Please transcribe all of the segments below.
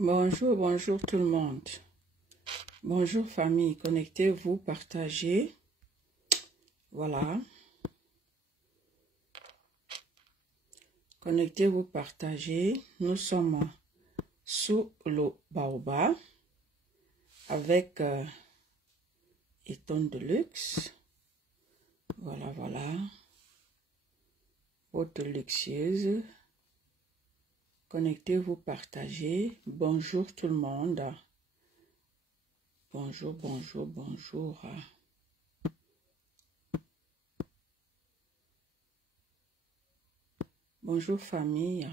Bonjour, bonjour tout le monde. Bonjour famille, connectez-vous, partagez. Voilà. Connectez-vous, partagez. Nous sommes sous le baobab avec Eton de luxe. Voilà, voilà. Haute luxueuse. Connectez-vous, partagez. Bonjour tout le monde. Bonjour, bonjour, bonjour. Bonjour famille.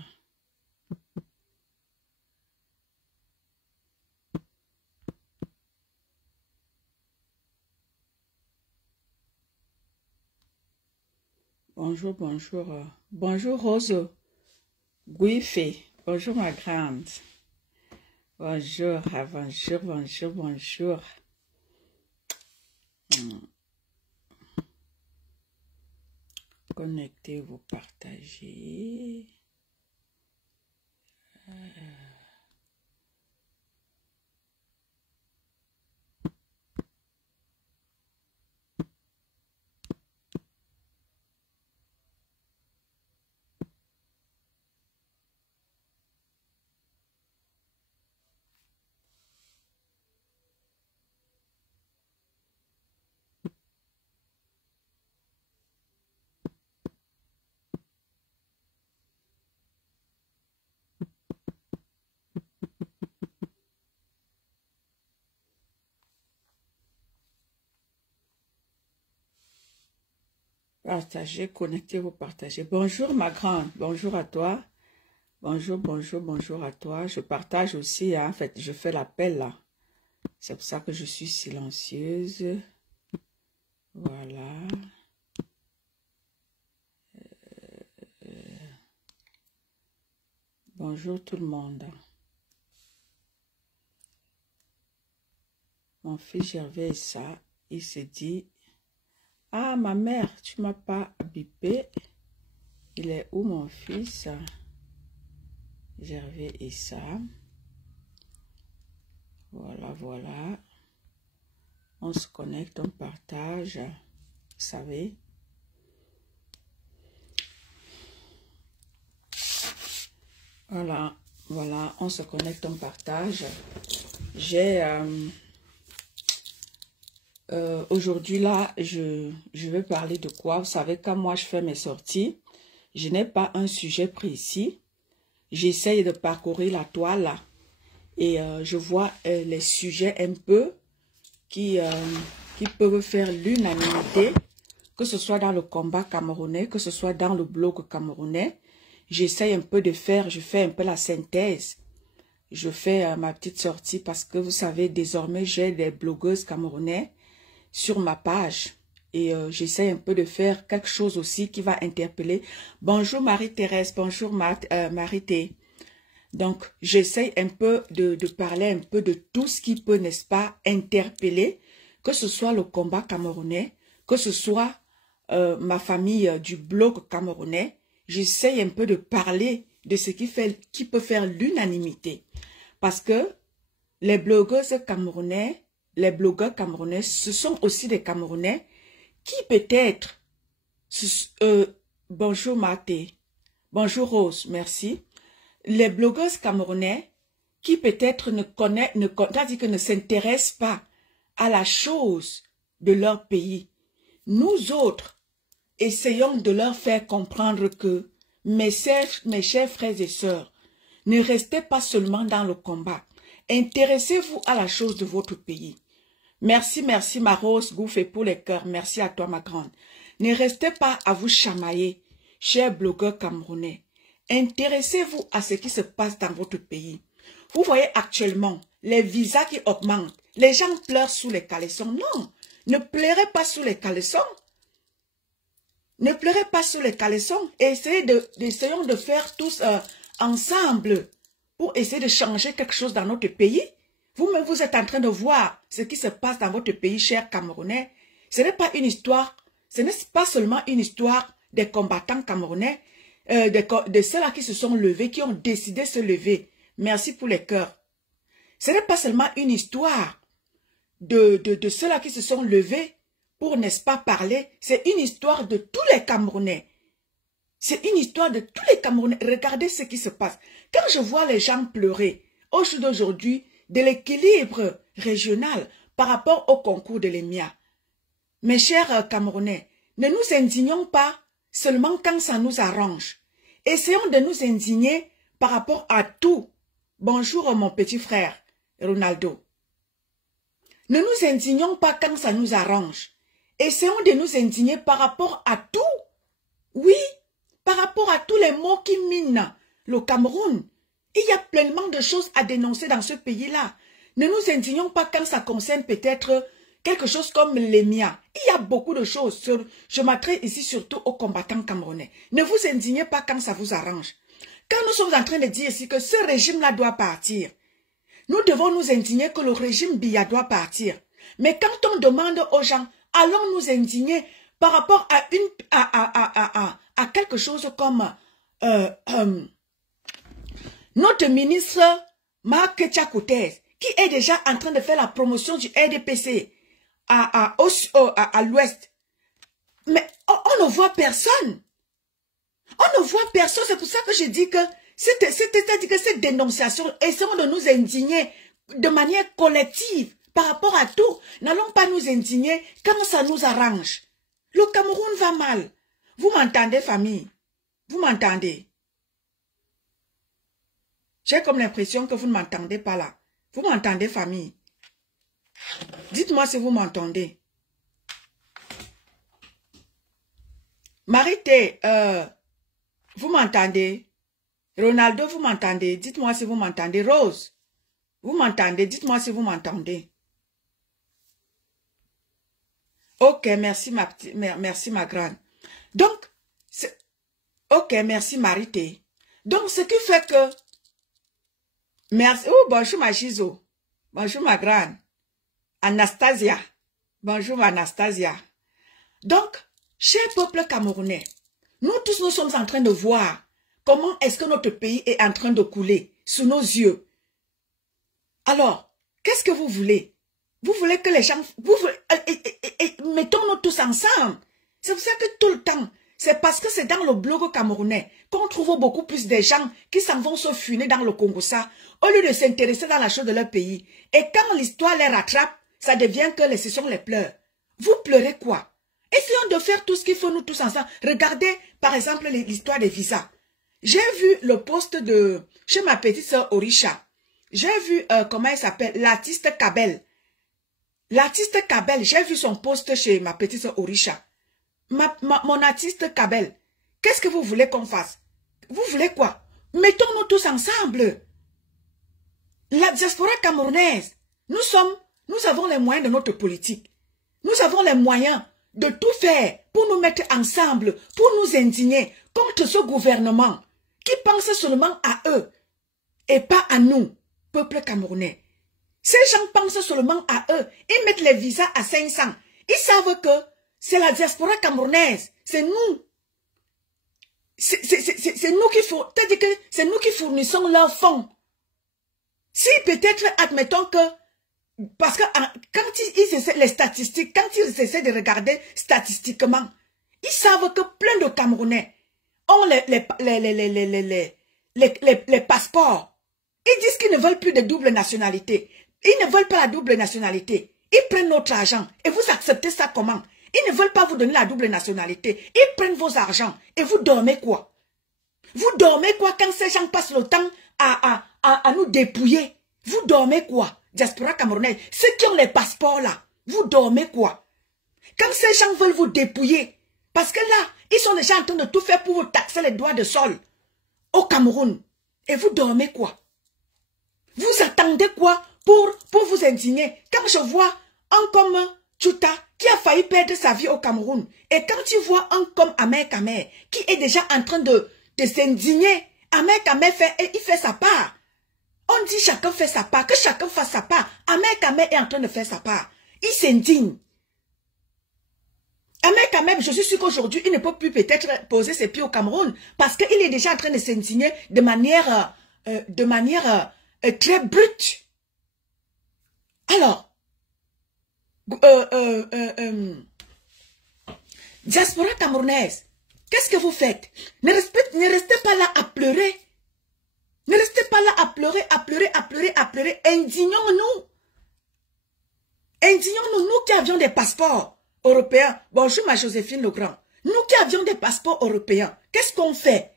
Bonjour, bonjour. Bonjour Rose. Guifé. Bonjour ma grande. Bonjour, bonjour, bonjour, bonjour. Connectez-vous, partagez. Partagez, connectez-vous, partagez. Bonjour ma grande, bonjour à toi. Bonjour, bonjour, bonjour à toi. Je partage aussi, hein. En fait, je fais l'appel là. C'est pour ça que je suis silencieuse. Voilà. Bonjour tout le monde. Mon fils Gervais est ça. Il se dit, ah ma mère, tu m'as pas bipé. Il est où mon fils? Gervais et ça. Voilà, voilà. On se connecte, on partage. Vous savez. Voilà, voilà. On se connecte, on partage. J'ai... aujourd'hui là, je vais parler de quoi? Vous savez, quand moi je fais mes sorties, je n'ai pas un sujet précis. J'essaye de parcourir la toile là, et je vois les sujets un peu qui peuvent faire l'unanimité, que ce soit dans le combat camerounais, que ce soit dans le blog camerounais. J'essaye un peu de faire, je fais un peu la synthèse. Je fais ma petite sortie parce que vous savez, désormais j'ai des blogueuses camerounais sur ma page. Et j'essaie un peu de faire quelque chose aussi qui va interpeller. Bonjour Marie-Thérèse, bonjour Marie-Thé. Donc, j'essaie un peu de parler un peu de tout ce qui peut, n'est-ce pas, interpeller, que ce soit le combat camerounais, que ce soit ma famille du blog camerounais. J'essaie un peu de parler de ce qui peut faire l'unanimité. Parce que les blogueuses camerounais, les blogueurs camerounais, ce sont aussi des Camerounais qui peut-être, bonjour Maté, bonjour Rose, merci. Les blogueuses camerounais qui peut-être ne s'intéressent pas à la chose de leur pays. Nous autres, essayons de leur faire comprendre que, mes chers frères et sœurs, ne restez pas seulement dans le combat. Intéressez-vous à la chose de votre pays. Merci, merci ma Rose Gouffé pour les cœurs. Merci à toi ma grande. Ne restez pas à vous chamailler, chers blogueurs camerounais. Intéressez-vous à ce qui se passe dans votre pays. Vous voyez actuellement les visas qui augmentent. Les gens pleurent sous les caleçons. Non, ne pleurez pas sous les caleçons. Ne pleurez pas sous les caleçons. Et essayons de faire tous ensemble pour essayer de changer quelque chose dans notre pays. Vous-même, vous êtes en train de voir ce qui se passe dans votre pays, chers Camerounais. Ce n'est pas une histoire, ce n'est pas seulement une histoire des combattants camerounais, de ceux-là qui se sont levés, qui ont décidé de se lever. Merci pour les cœurs. Ce n'est pas seulement une histoire de ceux-là qui se sont levés pour, n'est-ce pas, parler. C'est une histoire de tous les Camerounais. C'est une histoire de tous les Camerounais. Regardez ce qui se passe. Quand je vois les gens pleurer, au jour d'aujourd'hui, de l'équilibre régional par rapport au concours de l'EMIA, mes chers Camerounais, ne nous indignons pas seulement quand ça nous arrange. Essayons de nous indigner par rapport à tout. Bonjour mon petit frère, Ronaldo. Ne nous indignons pas quand ça nous arrange. Essayons de nous indigner par rapport à tout. Oui, par rapport à tous les mots qui minent le Cameroun. Il y a pleinement de choses à dénoncer dans ce pays-là. Ne nous indignons pas quand ça concerne peut-être quelque chose comme l'EMIA. Il y a beaucoup de choses. Je m'adresse ici surtout aux combattants camerounais. Ne vous indignez pas quand ça vous arrange. Quand nous sommes en train de dire ici que ce régime-là doit partir, nous devons nous indigner que le régime Biya doit partir. Mais quand on demande aux gens, allons nous indigner par rapport à quelque chose comme notre ministre Marc Tchakoutez, qui est déjà en train de faire la promotion du RDPC à l'ouest. Mais on ne voit personne. On ne voit personne. C'est pour ça que je dis que c'est-à-dire que cette dénonciation, essayons de nous indigner de manière collective par rapport à tout. N'allons pas nous indigner quand ça nous arrange. Le Cameroun va mal. Vous m'entendez, famille? Vous m'entendez? J'ai comme l'impression que vous ne m'entendez pas là. Vous m'entendez, famille? Dites-moi si vous m'entendez. Marité, vous m'entendez? Ronaldo, vous m'entendez? Dites-moi si vous m'entendez. Rose, vous m'entendez? Dites-moi si vous m'entendez. Ok, merci merci ma grande. Donc, ok, merci Marité. Donc, ce qui fait que... Merci. Oh, bonjour ma Gizo. Bonjour ma grande. Anastasia. Bonjour Anastasia. Donc, cher peuple camerounais, nous tous nous sommes en train de voir comment est-ce que notre pays est en train de couler sous nos yeux. Alors, qu'est-ce que vous voulez? Vous voulez que les gens... mettons-nous tous ensemble. C'est pour ça que tout le temps, c'est parce que c'est dans le blog camerounais qu'on trouve beaucoup plus de gens qui s'en vont se funer dans le Congo, ça, au lieu de s'intéresser dans la chose de leur pays. Et quand l'histoire les rattrape, ça devient que ce sont les pleurs. Vous pleurez quoi? Essayons de faire tout ce qu'il faut nous tous ensemble. Regardez, par exemple, l'histoire des visas. J'ai vu le post de... chez ma petite sœur Orisha. J'ai vu, comment elle s'appelle, l'artiste Kabel. L'artiste Kabel, j'ai vu son post chez ma petite sœur Orisha. Mon artiste Kabel, qu'est-ce que vous voulez qu'on fasse? Vous voulez quoi? Mettons-nous tous ensemble. La diaspora camerounaise, nous avons les moyens de notre politique. Nous avons les moyens de tout faire pour nous mettre ensemble, pour nous indigner contre ce gouvernement qui pense seulement à eux et pas à nous, peuple camerounais. Ces gens pensent seulement à eux. Ils mettent les visas à 500. Ils savent que c'est la diaspora camerounaise. C'est nous. C'est nous qui faut, c'est-à-dire que c'est nous qui fournissons leurs fonds. Si peut-être, admettons que, parce que quand ils essaient les statistiques, quand ils essaient de regarder statistiquement, ils savent que plein de Camerounais ont les passeports. Ils disent qu'ils ne veulent plus de double nationalité. Ils ne veulent pas la double nationalité. Ils prennent notre argent. Et vous acceptez ça comment? Ils ne veulent pas vous donner la double nationalité. Ils prennent vos argents. Et vous dormez quoi? Vous dormez quoi quand ces gens passent le temps à nous dépouiller? Vous dormez quoi? Diaspora camerounaise, ceux qui ont les passeports là, vous dormez quoi? Quand ces gens veulent vous dépouiller, parce que là, ils sont déjà en train de tout faire pour vous taxer les droits de sol au Cameroun. Et vous dormez quoi? Vous attendez quoi pour vous indigner? Quand je vois un comme Tchouta qui a failli perdre sa vie au Cameroun, et quand tu vois un comme Ahmed Kamer qui est déjà en train de s'indigner, Ahmed Kamer il fait sa part. On dit chacun fait sa part, que chacun fasse sa part. Ahmed Kamer est en train de faire sa part. Il s'indigne. Ahmed Kamer, je suis sûr qu'aujourd'hui, il ne peut plus peut-être poser ses pieds au Cameroun parce qu'il est déjà en train de s'indigner de manière très brute. Alors, diaspora camerounaise, qu'est-ce que vous faites? Ne restez pas là à pleurer. Ne restez pas là à pleurer, à pleurer, à pleurer, à pleurer. Indignons-nous. Indignons-nous, nous qui avions des passeports européens. Bonjour ma Joséphine Legrand. Nous qui avions des passeports européens, qu'est-ce qu'on fait?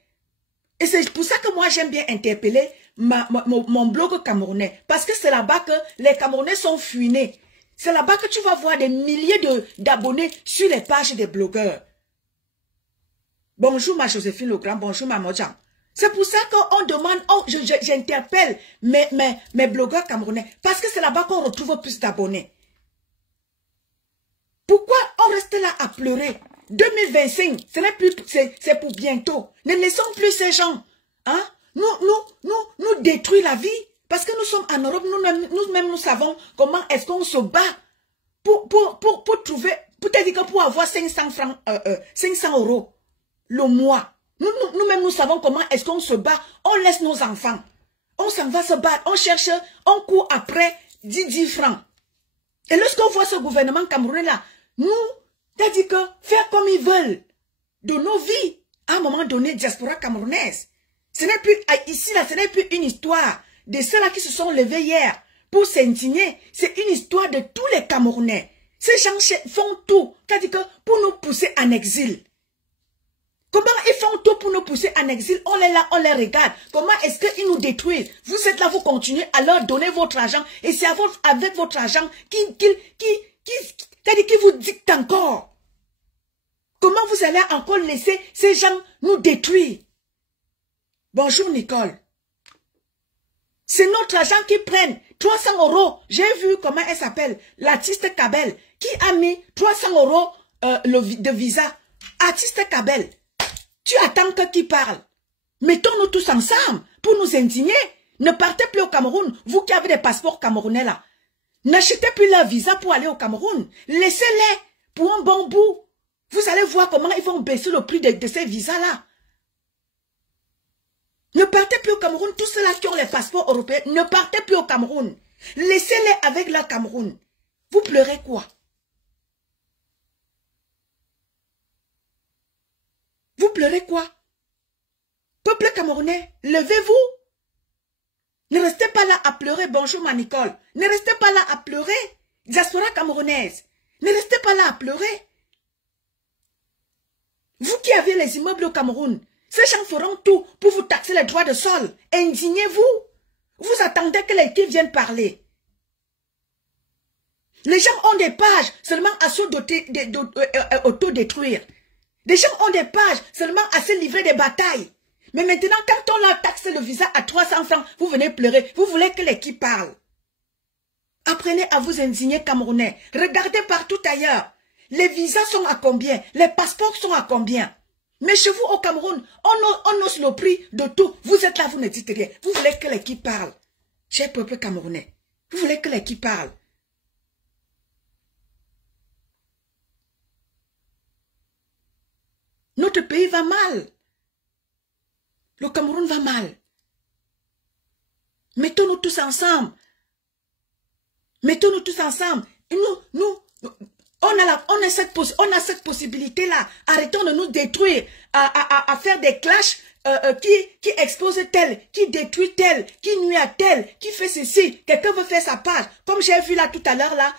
Et c'est pour ça que moi j'aime bien interpeller mon blog camerounais. Parce que c'est là-bas que les Camerounais sont fuinés. C'est là-bas que tu vas voir des milliers d'abonnés sur les pages des blogueurs. Bonjour ma Joséphine Legrand, bonjour ma Modjan. C'est pour ça qu'on demande, j'interpelle mes blogueurs camerounais. Parce que c'est là-bas qu'on retrouve plus d'abonnés. Pourquoi on reste là à pleurer? 2025, ce n'est plus, c'est pour bientôt. Ne laissons plus ces gens, hein, nous détruire la vie. Parce que nous sommes en Europe, nous-mêmes nous savons comment est-ce qu'on se bat pour trouver, peut-être que pour avoir 500 francs, 500 € le mois. Nous-mêmes nous savons comment est-ce qu'on se bat. On laisse nos enfants. On s'en va se battre. On cherche, on court après 10 francs. Et lorsqu'on voit ce gouvernement camerounais là, nous, c'est-à-dire que faire comme ils veulent de nos vies, à un moment donné, diaspora camerounaise. Ce n'est plus, ici là, ce n'est plus une histoire de ceux-là qui se sont levés hier pour s'indigner. C'est une histoire de tous les Camerounais. Ces gens font tout, c'est-à-dire que pour nous pousser en exil. Comment ils font tout pour nous pousser en exil? On est là, on les regarde. Comment est-ce qu'ils nous détruisent? Vous êtes là, vous continuez à leur donner votre argent. Et c'est avec votre argent qui vous dicte encore. Comment vous allez encore laisser ces gens nous détruire? Bonjour Nicole. C'est notre argent qui prennent 300 €. J'ai vu comment elle s'appelle, l'artiste Kabel, qui a mis 300 € de visa. Artiste Kabel, tu attends que qui parle? Mettons-nous tous ensemble pour nous indigner. Ne partez plus au Cameroun, vous qui avez des passeports camerounais là. N'achetez plus leur visa pour aller au Cameroun. Laissez-les pour un bon bout. Vous allez voir comment ils vont baisser le prix de ces visas-là. Ne partez plus au Cameroun. Tous ceux-là qui ont les passeports européens, ne partez plus au Cameroun. Laissez-les avec le Cameroun. Vous pleurez quoi? Vous pleurez quoi? Peuple camerounais, levez-vous. Ne restez pas là à pleurer. Bonjour ma Nicole. Ne restez pas là à pleurer. Diaspora camerounaise. Ne restez pas là à pleurer. Vous qui avez les immeubles au Cameroun, ces gens feront tout pour vous taxer les droits de sol. Indignez-vous. Vous attendez que les qui viennent parler. Les gens ont des pages seulement à s'auto-détruire. Les gens ont des pages seulement à se livrer des batailles. Mais maintenant, quand on leur taxe le visa à 300 francs, vous venez pleurer. Vous voulez que les qui parlent. Apprenez à vous indigner Camerounais. Regardez partout ailleurs. Les visas sont à combien? Les passeports sont à combien? Mais chez vous au Cameroun, on ose le prix de tout. Vous êtes là, vous ne dites rien. Vous voulez que les qui parlent. Cher peuple camerounais, vous voulez que les qui parlent. Notre pays va mal. Le Cameroun va mal. Mettons-nous tous ensemble. Mettons-nous tous ensemble. On a cette possibilité-là. Arrêtons de nous détruire, à faire des clashs qui exposent tel, qui détruit tel, qui nuit à tel, qui fait ceci. Quelqu'un veut faire sa page. Comme j'ai vu là tout à l'heure, là,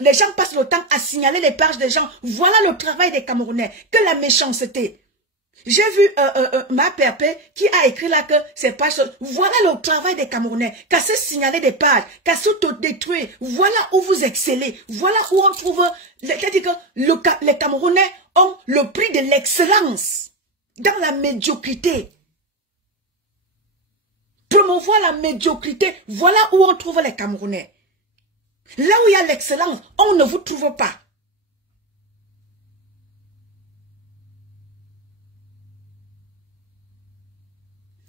les gens passent le temps à signaler les pages des gens. Voilà le travail des Camerounais. Que la méchanceté. J'ai vu ma pépé qui a écrit là que ces pages, voilà le travail des Camerounais, qu'à se signaler des pages, qu'à s'auto-détruire, voilà où vous excellez, voilà où on trouve, c'est-à-dire que les Camerounais ont le prix de l'excellence dans la médiocrité. Promouvoir la médiocrité, voilà où on trouve les Camerounais. Là où il y a l'excellence, on ne vous trouve pas.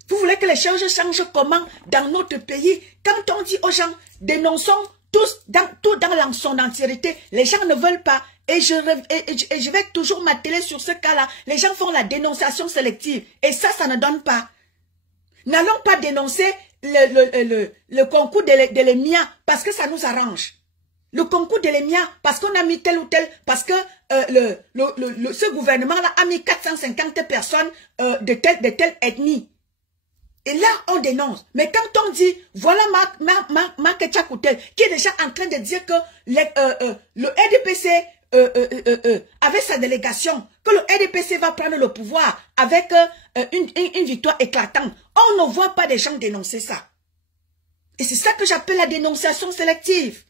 Vous voulez que les choses changent comment dans notre pays? Quand on dit aux gens, dénonçons tout dans son entièreté, les gens ne veulent pas. Et je vais toujours m'atteler sur ce cas-là. Les gens font la dénonciation sélective. Et ça ne donne pas. N'allons pas dénoncer le concours de l'EMIA parce que ça nous arrange. Le concours de l'EMIA parce qu'on a mis tel ou tel, parce que ce gouvernement-là a mis 450 personnes de telle ethnie. Et là, on dénonce. Mais quand on dit, voilà Marc Tchakoutel, qui est déjà en train de dire que le RDPC avec sa délégation, que le RDPC va prendre le pouvoir avec une victoire éclatante, on ne voit pas des gens dénoncer ça. Et c'est ça que j'appelle la dénonciation sélective.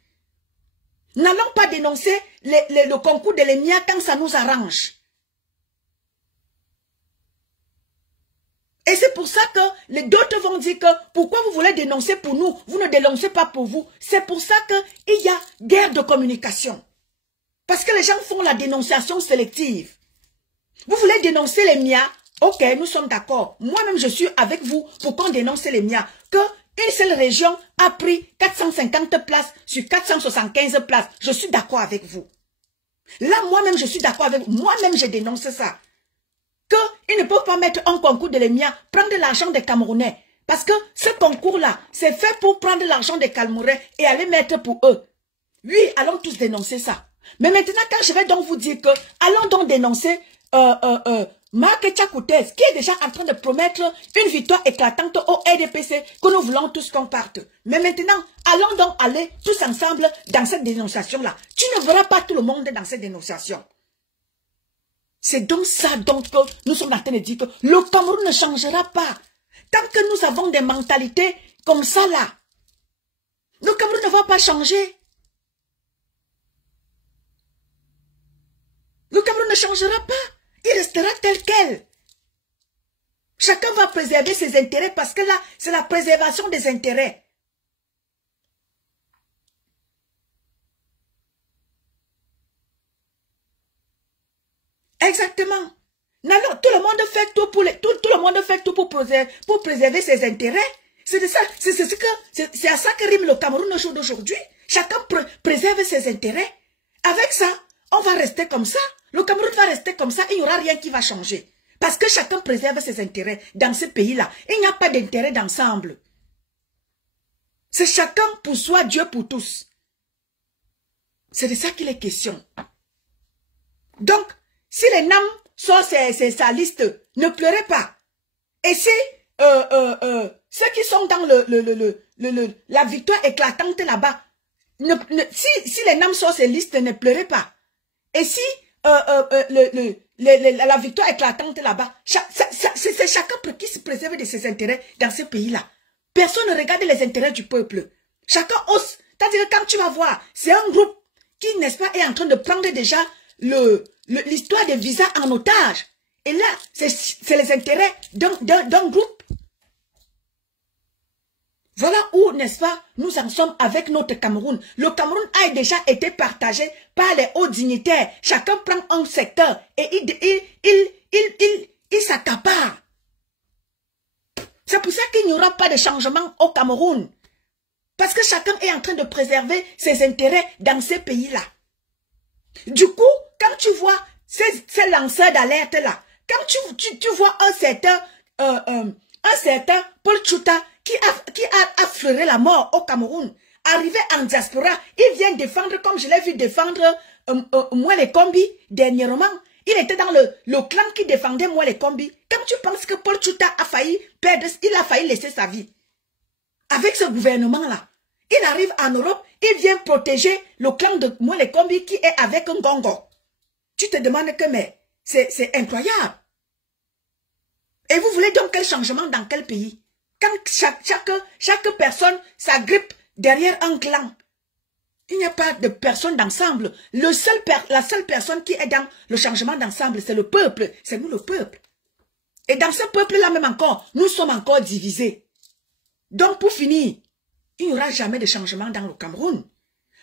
N'allons pas dénoncer le concours de l'EMIA quand ça nous arrange. Et c'est pour ça que d'autres vont dire que pourquoi vous voulez dénoncer pour nous, vous ne dénoncez pas pour vous. C'est pour ça qu'il y a guerre de communication. Parce que les gens font la dénonciation sélective. Vous voulez dénoncer les mias, ok, nous sommes d'accord. Moi-même, je suis avec vous pour qu'on dénonce les mias. Qu'une seule région a pris 450 places sur 475 places. Je suis d'accord avec vous. Là, moi-même, je suis d'accord avec vous. Moi-même, je dénonce ça. Qu'ils ne peuvent pas mettre un concours de l'EMIA, prendre l'argent des Camerounais. Parce que ce concours-là, c'est fait pour prendre l'argent des Camerounais et aller mettre pour eux. Oui, allons tous dénoncer ça. Mais maintenant, quand je vais donc vous dire que, allons donc dénoncer Marc Tchakoutel, qui est déjà en train de promettre une victoire éclatante au RDPC, que nous voulons tous qu'on parte. Mais maintenant, allons donc aller tous ensemble dans cette dénonciation-là. Tu ne verras pas tout le monde dans cette dénonciation. C'est donc ça donc que nous sommes en train de dire que le Cameroun ne changera pas. Tant que nous avons des mentalités comme ça là, le Cameroun ne va pas changer. Le Cameroun ne changera pas. Il restera tel quel. Chacun va préserver ses intérêts parce que là, c'est la préservation des intérêts. Exactement. Non, tout le monde fait tout pour tout le monde fait tout pour préserver ses intérêts. C'est de ça, c'est à ça que rime le Cameroun au jour d'aujourd'hui. Chacun préserve ses intérêts. Avec ça, on va rester comme ça. Le Cameroun va rester comme ça. Il n'y aura rien qui va changer. Parce que chacun préserve ses intérêts dans ce pays-là. Il n'y a pas d'intérêt d'ensemble. C'est chacun pour soi, Dieu pour tous. C'est de ça qu'il est question. Donc, si les NAM sont sa liste, ne pleurez pas. Et si ceux qui sont dans la victoire éclatante là-bas, si les NAM sont ces listes, ne pleurez pas. Et si la victoire éclatante là-bas, c'est chacun qui se préserve de ses intérêts dans ce pays-là. Personne ne regarde les intérêts du peuple. Chacun ose. C'est-à-dire quand tu vas voir, c'est un groupe qui, n'est-ce pas, est en train de prendre déjà l'histoire des visas en otage. Et là, c'est les intérêts d'un groupe. Voilà où, n'est-ce pas, nous en sommes avec notre Cameroun. Le Cameroun a déjà été partagé par les hauts dignitaires. Chacun prend un secteur et il s'accapare. C'est pour ça qu'il n'y aura pas de changement au Cameroun. Parce que chacun est en train de préserver ses intérêts dans ces pays-là. Du coup, quand tu vois ces lanceurs d'alerte-là, quand tu vois un certain Paul Tchouta qui a affleuré la mort au Cameroun, arrivé en diaspora, il vient défendre, comme je l'ai vu défendre Mouele Kombi dernièrement. Il était dans le clan qui défendait Mouele Kombi. Quand tu penses que Paul Tchouta a failli perdre, il a failli laisser sa vie. Avec ce gouvernement-là, il arrive en Europe, il vient protéger le clan de Mouele Kombi qui est avec un gongo. Tu te demandes que, mais c'est incroyable. Et vous voulez donc quel changement dans quel pays? Quand chaque personne s'agrippe derrière un clan, il n'y a pas de personne d'ensemble. La seule personne qui est dans le changement d'ensemble, c'est le peuple. C'est nous le peuple. Et dans ce peuple-là même encore, nous sommes encore divisés. Donc pour finir, il n'y aura jamais de changement dans le Cameroun.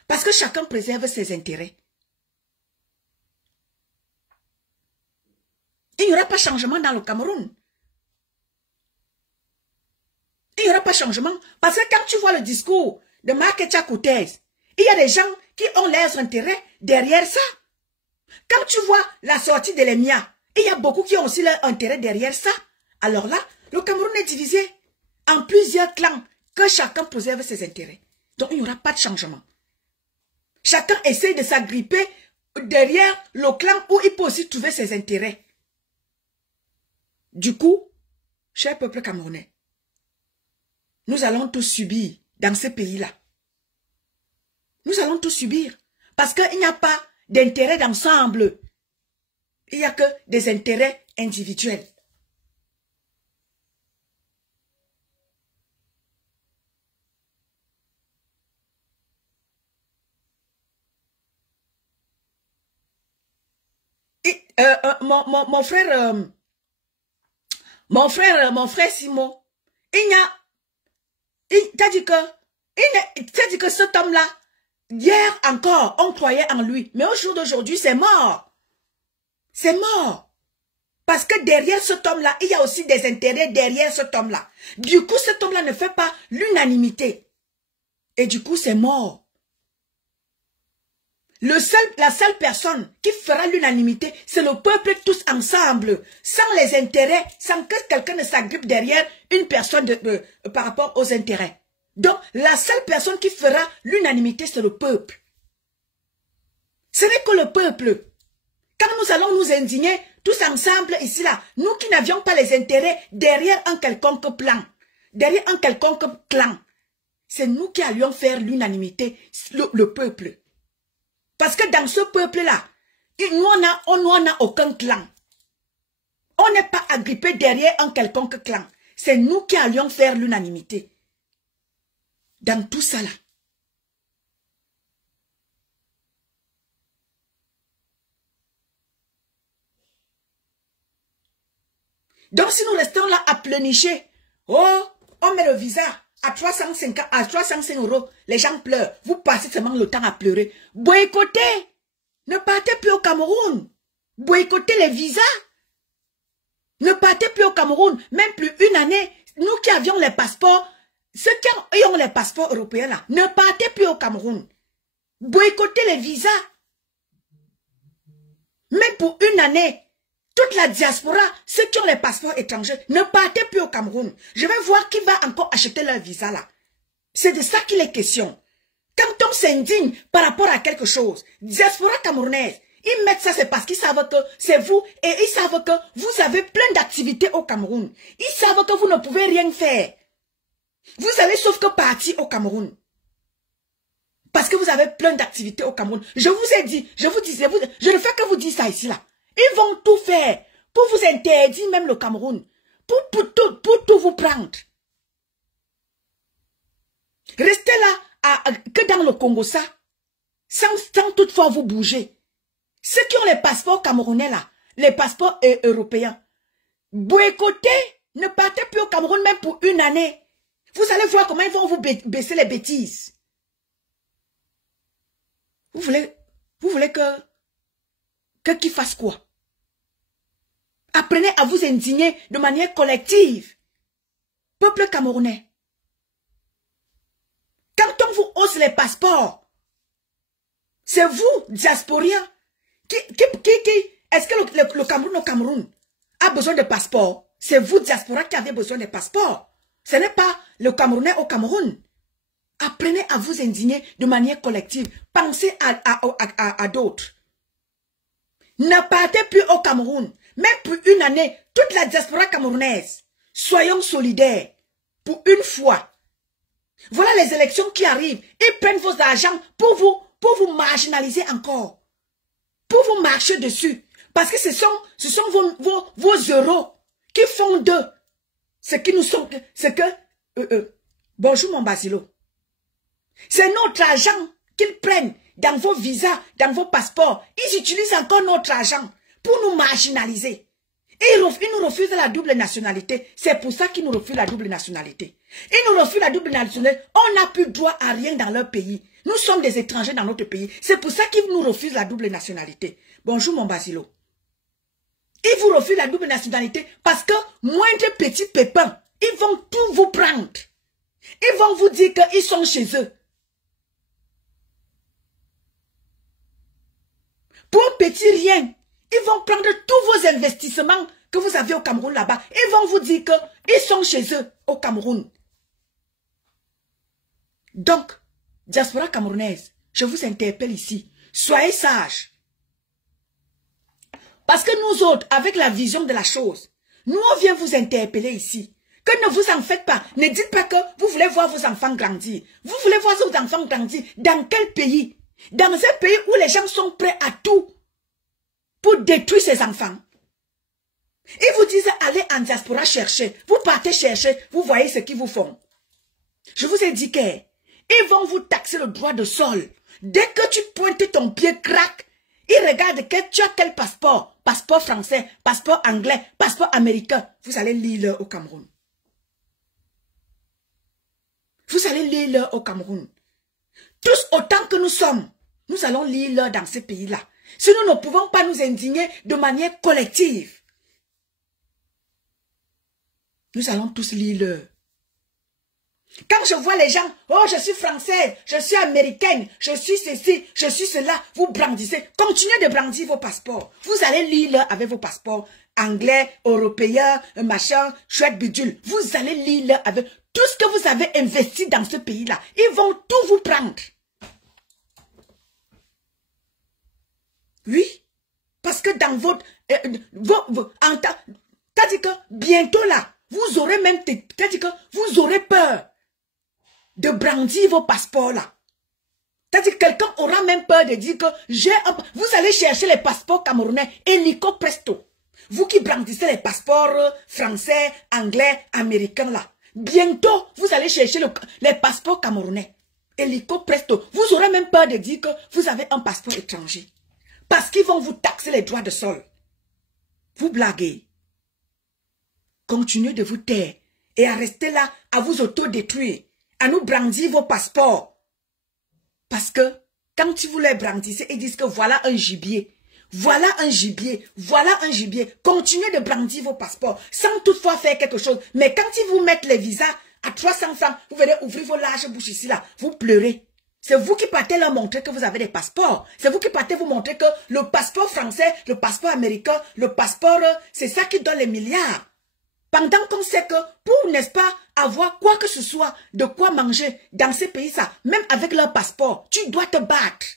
Parce que chacun préserve ses intérêts. Il n'y aura pas de changement dans le Cameroun. Il n'y aura pas de changement. Parce que quand tu vois le discours de Marc Tchakoutel, il y a des gens qui ont leurs intérêts derrière ça. Quand tu vois la sortie de l'EMIA, il y a beaucoup qui ont aussi leur intérêt derrière ça. Alors là, le Cameroun est divisé en plusieurs clans que chacun préserve ses intérêts. Donc, il n'y aura pas de changement. Chacun essaie de s'agripper derrière le clan où il peut aussi trouver ses intérêts. Du coup, cher peuple camerounais, nous allons tous subir dans ce pays-là. Nous allons tous subir. Parce qu'il n'y a pas d'intérêt d'ensemble. Il n'y a que des intérêts individuels. Et, mon frère Simon, t'as dit que cet homme-là, hier encore, on croyait en lui. Mais au jour d'aujourd'hui, c'est mort. C'est mort. Parce que derrière cet homme-là, il y a aussi des intérêts derrière cet homme-là. Du coup, cet homme-là ne fait pas l'unanimité. Et du coup, c'est mort. La seule personne qui fera l'unanimité, c'est le peuple tous ensemble, sans les intérêts, sans que quelqu'un ne s'agrippe derrière une personne par rapport aux intérêts. Donc, la seule personne qui fera l'unanimité, c'est le peuple. Ce n'est que le peuple. Quand nous allons nous indigner tous ensemble ici, là, nous qui n'avions pas les intérêts derrière un quelconque plan, derrière un quelconque clan, c'est nous qui allions faire l'unanimité, le peuple. Parce que dans ce peuple-là, on n'a aucun clan. On n'est pas agrippé derrière un quelconque clan. C'est nous qui allions faire l'unanimité. Dans tout ça là. Donc si nous restons là à pleurnicher, oh, on met le visa à 305 €, les gens pleurent. Vous passez seulement le temps à pleurer. Boycottez. Ne partez plus au Cameroun. Boycottez les visas. Ne partez plus au Cameroun. Même plus une année. Nous qui avions les passeports, ceux qui ont les passeports européens là, ne partez plus au Cameroun. Boycottez les visas. Même pour une année. Toute la diaspora, ceux qui ont les passeports étrangers, ne partez plus au Cameroun. Je vais voir qui va encore acheter leur visa là. C'est de ça qu'il est question. Quand on s'indigne par rapport à quelque chose, diaspora camerounaise, ils mettent ça, c'est parce qu'ils savent que c'est vous et ils savent que vous avez plein d'activités au Cameroun. Ils savent que vous ne pouvez rien faire. Vous allez sauf que partir au Cameroun. Parce que vous avez plein d'activités au Cameroun. Je vous ai dit, je ne fais que vous dire ça ici là. Ils vont tout faire pour vous interdire même le Cameroun. Pour tout vous prendre. Restez là que dans le Congo ça. Sans toutefois vous bouger. Ceux qui ont les passeports camerounais là. Les passeports européens. Boycottez. Ne partez plus au Cameroun même pour une année. Vous allez voir comment ils vont vous baisser les bêtises. Vous voulez que qui fasse quoi? Apprenez à vous indigner de manière collective. Peuple camerounais. Quand on vous hausse les passeports, c'est vous, diasporiens, est-ce que le Cameroun a besoin de passeports? C'est vous, diaspora, qui avez besoin de passeports. Ce n'est pas le Camerounais au Cameroun. Apprenez à vous indigner de manière collective. Pensez à d'autres. Ne partez plus au Cameroun. Même pour une année, toute la diaspora camerounaise, soyons solidaires pour une fois. Voilà les élections qui arrivent. Ils prennent vos argents pour vous marginaliser encore. Pour vous marcher dessus. Parce que ce sont vos euros qui font d'eux ce qui nous sont... bonjour mon Basilo. C'est notre argent qu'ils prennent dans vos visas, dans vos passeports. Ils utilisent encore notre argent pour nous marginaliser. Ils nous refusent la double nationalité. C'est pour ça qu'ils nous refusent la double nationalité. Ils nous refusent la double nationalité. On n'a plus droit à rien dans leur pays. Nous sommes des étrangers dans notre pays. C'est pour ça qu'ils nous refusent la double nationalité. Bonjour mon Basilo. Ils vous refusent la double nationalité parce que moindre petit pépin, ils vont tout vous prendre. Ils vont vous dire qu'ils sont chez eux. Pour un petit rien, ils vont prendre tous vos investissements que vous avez au Cameroun là-bas. Ils vont vous dire qu'ils sont chez eux au Cameroun. Ils vont vous dire qu'ils sont chez eux au Cameroun. Donc, diaspora camerounaise, je vous interpelle ici. Soyez sages. Parce que nous autres, avec la vision de la chose, nous on vient vous interpeller ici. Que ne vous en faites pas. Ne dites pas que vous voulez voir vos enfants grandir. Vous voulez voir vos enfants grandir dans quel pays? Dans un pays où les gens sont prêts à tout pour détruire ces enfants. Ils vous disent allez en diaspora chercher. Vous partez chercher, vous voyez ce qu'ils vous font. Je vous ai dit qu'ils vont vous taxer le droit de sol. Dès que tu pointes ton pied crack, ils regardent que tu as quel passeport. Passeport français, passeport anglais, passeport américain. Vous allez lire au Cameroun. Vous allez lire au Cameroun. Tous autant que nous sommes, nous allons lire dans ces pays-là. Si nous ne pouvons pas nous indigner de manière collective, nous allons tous lire. Quand je vois les gens, oh je suis française, je suis américaine, je suis ceci, je suis cela, vous brandissez. Continuez de brandir vos passeports. Vous allez lire avec vos passeports anglais, européens, machin, chouette bidule. Vous allez lire avec tout ce que vous avez investi dans ce pays-là. Ils vont tout vous prendre. Oui, parce que dans votre... T'as dit que bientôt là, vous aurez même... T'as dit que vous aurez peur de brandir vos passeports là. T'as dit que quelqu'un aura même peur de dire que vous allez chercher les passeports camerounais hélico presto. Vous qui brandissez les passeports français, anglais, américains là. Bientôt, vous allez chercher les passeports camerounais hélico presto. Vous aurez même peur de dire que vous avez un passeport étranger. Parce qu'ils vont vous taxer les droits de sol. Vous blaguez. Continuez de vous taire et à rester là, à vous autodétruire, à nous brandir vos passeports. Parce que quand vous les brandissez, ils disent que voilà un gibier. Voilà un gibier. Voilà un gibier. Continuez de brandir vos passeports sans toutefois faire quelque chose. Mais quand ils vous mettent les visas à 300 francs, vous venez ouvrir vos larges bouches ici là. Vous pleurez. C'est vous qui partez leur montrer que vous avez des passeports. C'est vous qui partez vous montrer que le passeport français, le passeport américain, le passeport, c'est ça qui donne les milliards. Pendant qu'on sait que pour, n'est-ce pas, avoir quoi que ce soit, de quoi manger dans ces pays-là, même avec leur passeport, tu dois te battre.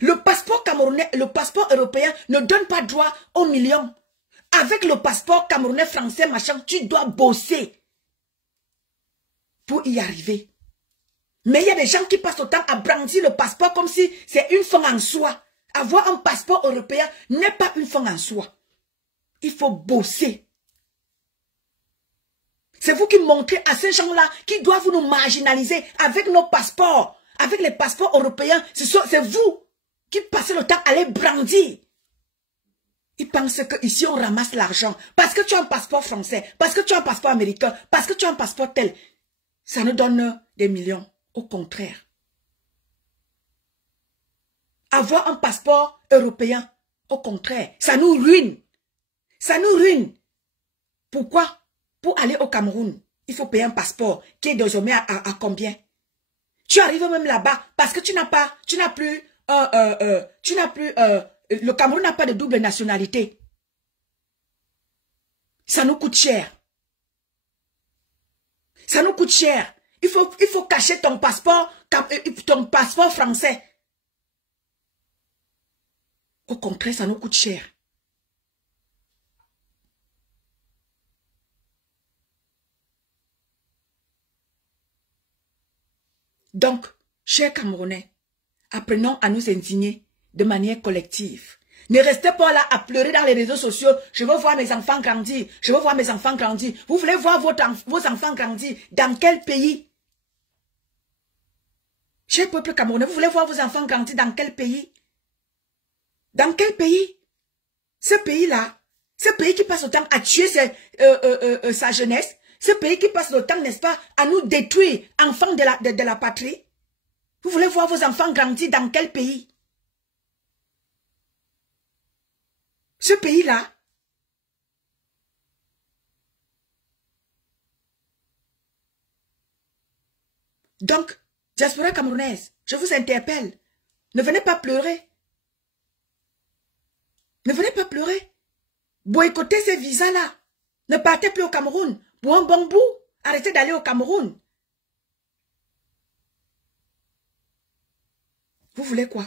Le passeport camerounais, le passeport européen ne donne pas droit aux millions. Avec le passeport camerounais, français, machin, tu dois bosser pour y arriver. Mais il y a des gens qui passent autant à brandir le passeport comme si c'est une fin en soi. Avoir un passeport européen n'est pas une fin en soi. Il faut bosser. C'est vous qui montrez à ces gens-là qui doivent nous marginaliser avec nos passeports, avec les passeports européens. C'est vous qui passez le temps à les brandir. Ils pensent qu'ici on ramasse l'argent parce que tu as un passeport français, parce que tu as un passeport américain, parce que tu as un passeport tel. Ça nous donne des millions. Au contraire. Avoir un passeport européen, au contraire, ça nous ruine. Ça nous ruine. Pourquoi? Pour aller au Cameroun, il faut payer un passeport qui est désormais à combien? Tu arrives même là-bas parce que le Cameroun n'a pas de double nationalité. Ça nous coûte cher. Ça nous coûte cher. Il faut cacher ton passeport français. Au contraire, ça nous coûte cher. Donc, chers Camerounais, apprenons à nous indigner de manière collective. Ne restez pas là à pleurer dans les réseaux sociaux. Je veux voir mes enfants grandir. Je veux voir mes enfants grandir. Vous voulez voir vos enfants grandir dans quel pays? Cher peuple camerounais, vous voulez voir vos enfants grandir dans quel pays? Dans quel pays? Ce pays-là, ce pays qui passe le temps à tuer sa jeunesse, ce pays qui passe le temps, n'est-ce pas, à nous détruire, enfants de la patrie. Vous voulez voir vos enfants grandir dans quel pays? Ce pays-là, donc, diaspora camerounaise, je vous interpelle. Ne venez pas pleurer. Ne venez pas pleurer. Boycottez ces visas-là. Ne partez plus au Cameroun. Pour un bon bout, arrêtez d'aller au Cameroun. Vous voulez quoi?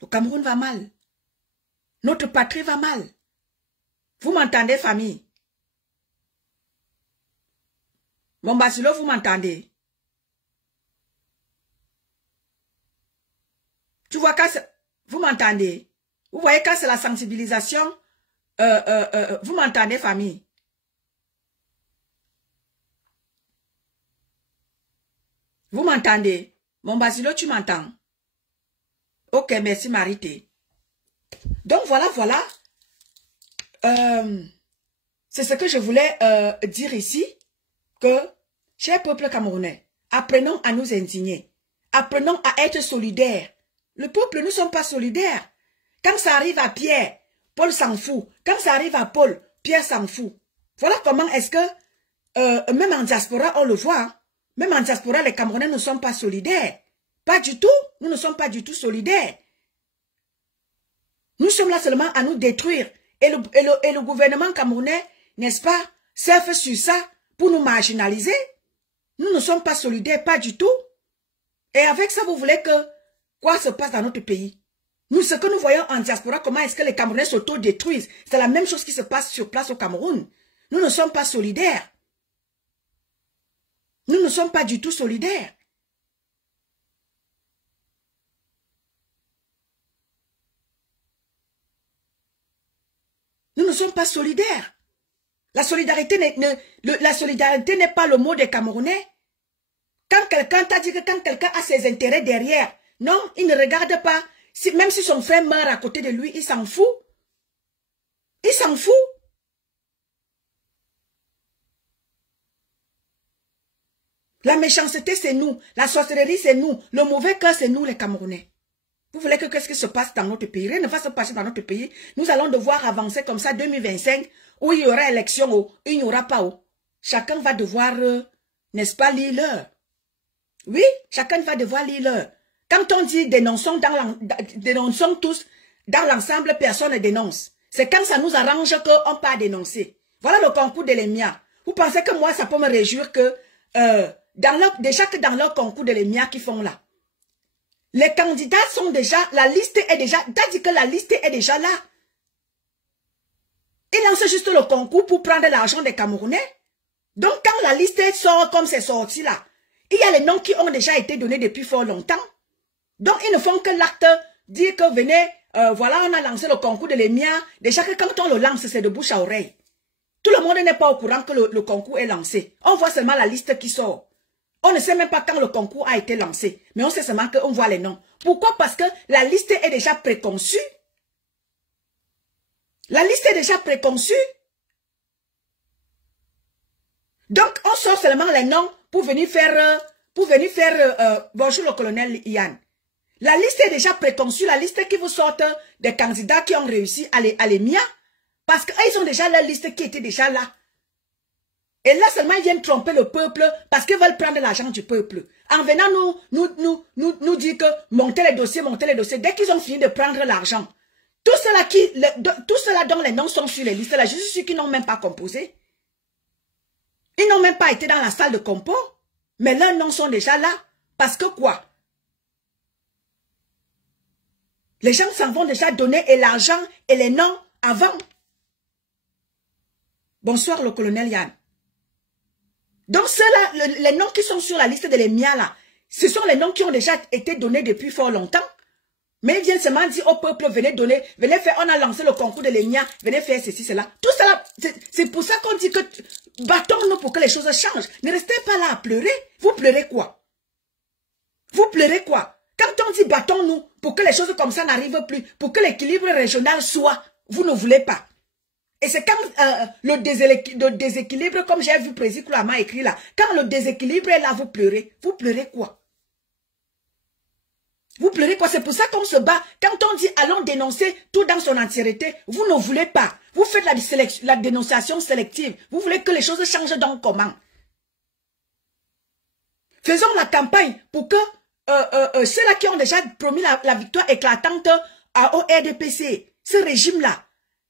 Le Cameroun va mal. Notre patrie va mal. Vous m'entendez, famille? Mon Basilo, vous m'entendez? Tu vois, vous m'entendez? Vous voyez quand c'est la sensibilisation, vous m'entendez, famille? Vous m'entendez? Mon Basilo, tu m'entends? Ok, merci Marité. Donc voilà. C'est ce que je voulais dire ici, que, cher peuple camerounais, apprenons à nous indigner. Apprenons à être solidaires. Le peuple, nous ne sommes pas solidaires. Quand ça arrive à Pierre, Paul s'en fout. Quand ça arrive à Paul, Pierre s'en fout. Voilà comment est-ce que, même en diaspora, on le voit. Hein? Même en diaspora, les Camerounais ne sont pas solidaires. Pas du tout. Nous ne sommes pas du tout solidaires. Nous sommes là seulement à nous détruire. Et le gouvernement camerounais, n'est-ce pas, surfe sur ça pour nous marginaliser. Nous ne sommes pas solidaires, pas du tout. Et avec ça, vous voulez que quoi se passe dans notre pays? Nous, ce que nous voyons en diaspora, comment est-ce que les Camerounais s'auto-détruisent? C'est la même chose qui se passe sur place au Cameroun. Nous ne sommes pas solidaires. Nous ne sommes pas du tout solidaires. Nous ne sommes pas solidaires. La solidarité n'est pas le mot des Camerounais. Quand quelqu'un t'a dit que quand quelqu'un a ses intérêts derrière, non, il ne regarde pas. Même si son frère meurt à côté de lui, il s'en fout. Il s'en fout. La méchanceté, c'est nous. La sorcellerie, c'est nous. Le mauvais cœur, c'est nous, les Camerounais. Vous voulez que qu'est-ce qui se passe dans notre pays? Rien ne va se passer dans notre pays. Nous allons devoir avancer comme ça 2025, où il y aura élection, où il n'y aura pas. Où. Chacun va devoir, n'est-ce pas, lire l'heure. Oui, chacun va devoir lire l'heure. Quand on dit dénonçons tous, dans l'ensemble, personne ne dénonce. C'est quand ça nous arrange qu'on peut dénoncer. Voilà le concours de l'EMIA. Vous pensez que moi, ça peut me réjouir que, déjà que dans leur concours de l'EMIA qu'ils font là, les candidats sont déjà, la liste est déjà, t'as dit que la liste est déjà là. Ils lancent juste le concours pour prendre l'argent des Camerounais. Donc quand la liste sort comme c'est sorti là, il y a les noms qui ont déjà été donnés depuis fort longtemps. Donc ils ne font que l'acte, dire que venez, voilà on a lancé le concours de l'EMIA. Déjà que quand on le lance, c'est de bouche à oreille. Tout le monde n'est pas au courant que le concours est lancé. On voit seulement la liste qui sort. On ne sait même pas quand le concours a été lancé. Mais on sait seulement qu'on voit les noms. Pourquoi? Parce que la liste est déjà préconçue. La liste est déjà préconçue. Donc, on sort seulement les noms pour venir faire... bonjour le colonel Yann. La liste est déjà préconçue. La liste qui vous sort des candidats qui ont réussi à l'EMIA. Parce qu'ils ont déjà la liste qui était déjà là. Et là seulement ils viennent tromper le peuple parce qu'ils veulent prendre l'argent du peuple. En venant nous dire que montez les dossiers. Dès qu'ils ont fini de prendre l'argent, tout cela dont les noms sont sur les listes, là, je suis sûr qu'ils n'ont même pas composé. Ils n'ont même pas été dans la salle de compo. Mais leurs noms sont déjà là. Parce que quoi? Les gens s'en vont déjà donner et l'argent et les noms avant. Bonsoir le colonel Yann. Donc ceux-là, les noms qui sont sur la liste de l'EMIA là, ce sont les noms qui ont déjà été donnés depuis fort longtemps. Mais ils viennent seulement dire au peuple, venez donner, venez faire, on a lancé le concours de l'EMIA, venez faire ceci, cela. Tout cela, c'est pour ça qu'on dit que battons-nous pour que les choses changent. Ne restez pas là à pleurer. Vous pleurez quoi? Vous pleurez quoi? Quand on dit battons-nous pour que les choses comme ça n'arrivent plus, pour que l'équilibre régional soit, vous ne voulez pas. Et c'est quand le déséquilibre, comme j'ai vu Président Koulama écrit là, quand le déséquilibre est là, vous pleurez. Vous pleurez quoi? Vous pleurez quoi? C'est pour ça qu'on se bat. Quand on dit allons dénoncer tout dans son entièreté, vous ne voulez pas. Vous faites la dénonciation sélective. Vous voulez que les choses changent donc comment? Faisons la campagne pour que ceux-là qui ont déjà promis la victoire éclatante au RDPC, ce régime-là,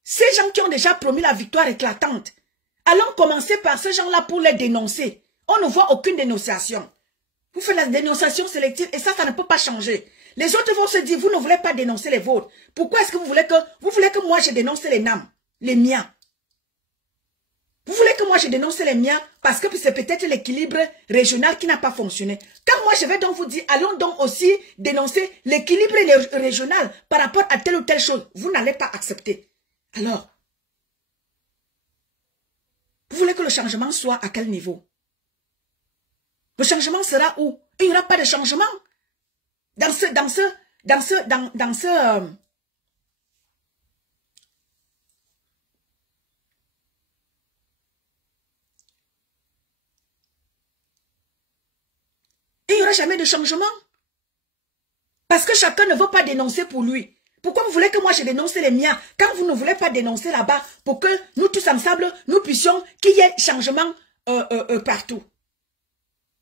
ces gens qui ont déjà promis la victoire éclatante, allons commencer par ces gens-là pour les dénoncer. On ne voit aucune dénonciation. Vous faites la dénonciation sélective et ça ne peut pas changer. Les autres vont se dire, vous ne voulez pas dénoncer les vôtres. Pourquoi est-ce que vous voulez que moi je dénonce les NAM, les miens? Vous voulez que moi je dénonce les miens parce que c'est peut-être l'équilibre régional qui n'a pas fonctionné. Quand moi je vais donc vous dire, allons donc aussi dénoncer l'équilibre régional par rapport à telle ou telle chose, vous n'allez pas accepter. Alors, vous voulez que le changement soit à quel niveau? Le changement sera où? Il n'y aura pas de changement. Il n'y aura jamais de changement. Parce que chacun ne veut pas dénoncer pour lui. Pourquoi vous voulez que moi je dénonce les miens quand vous ne voulez pas dénoncer là-bas pour que nous tous ensemble, nous puissions qu'il y ait changement partout?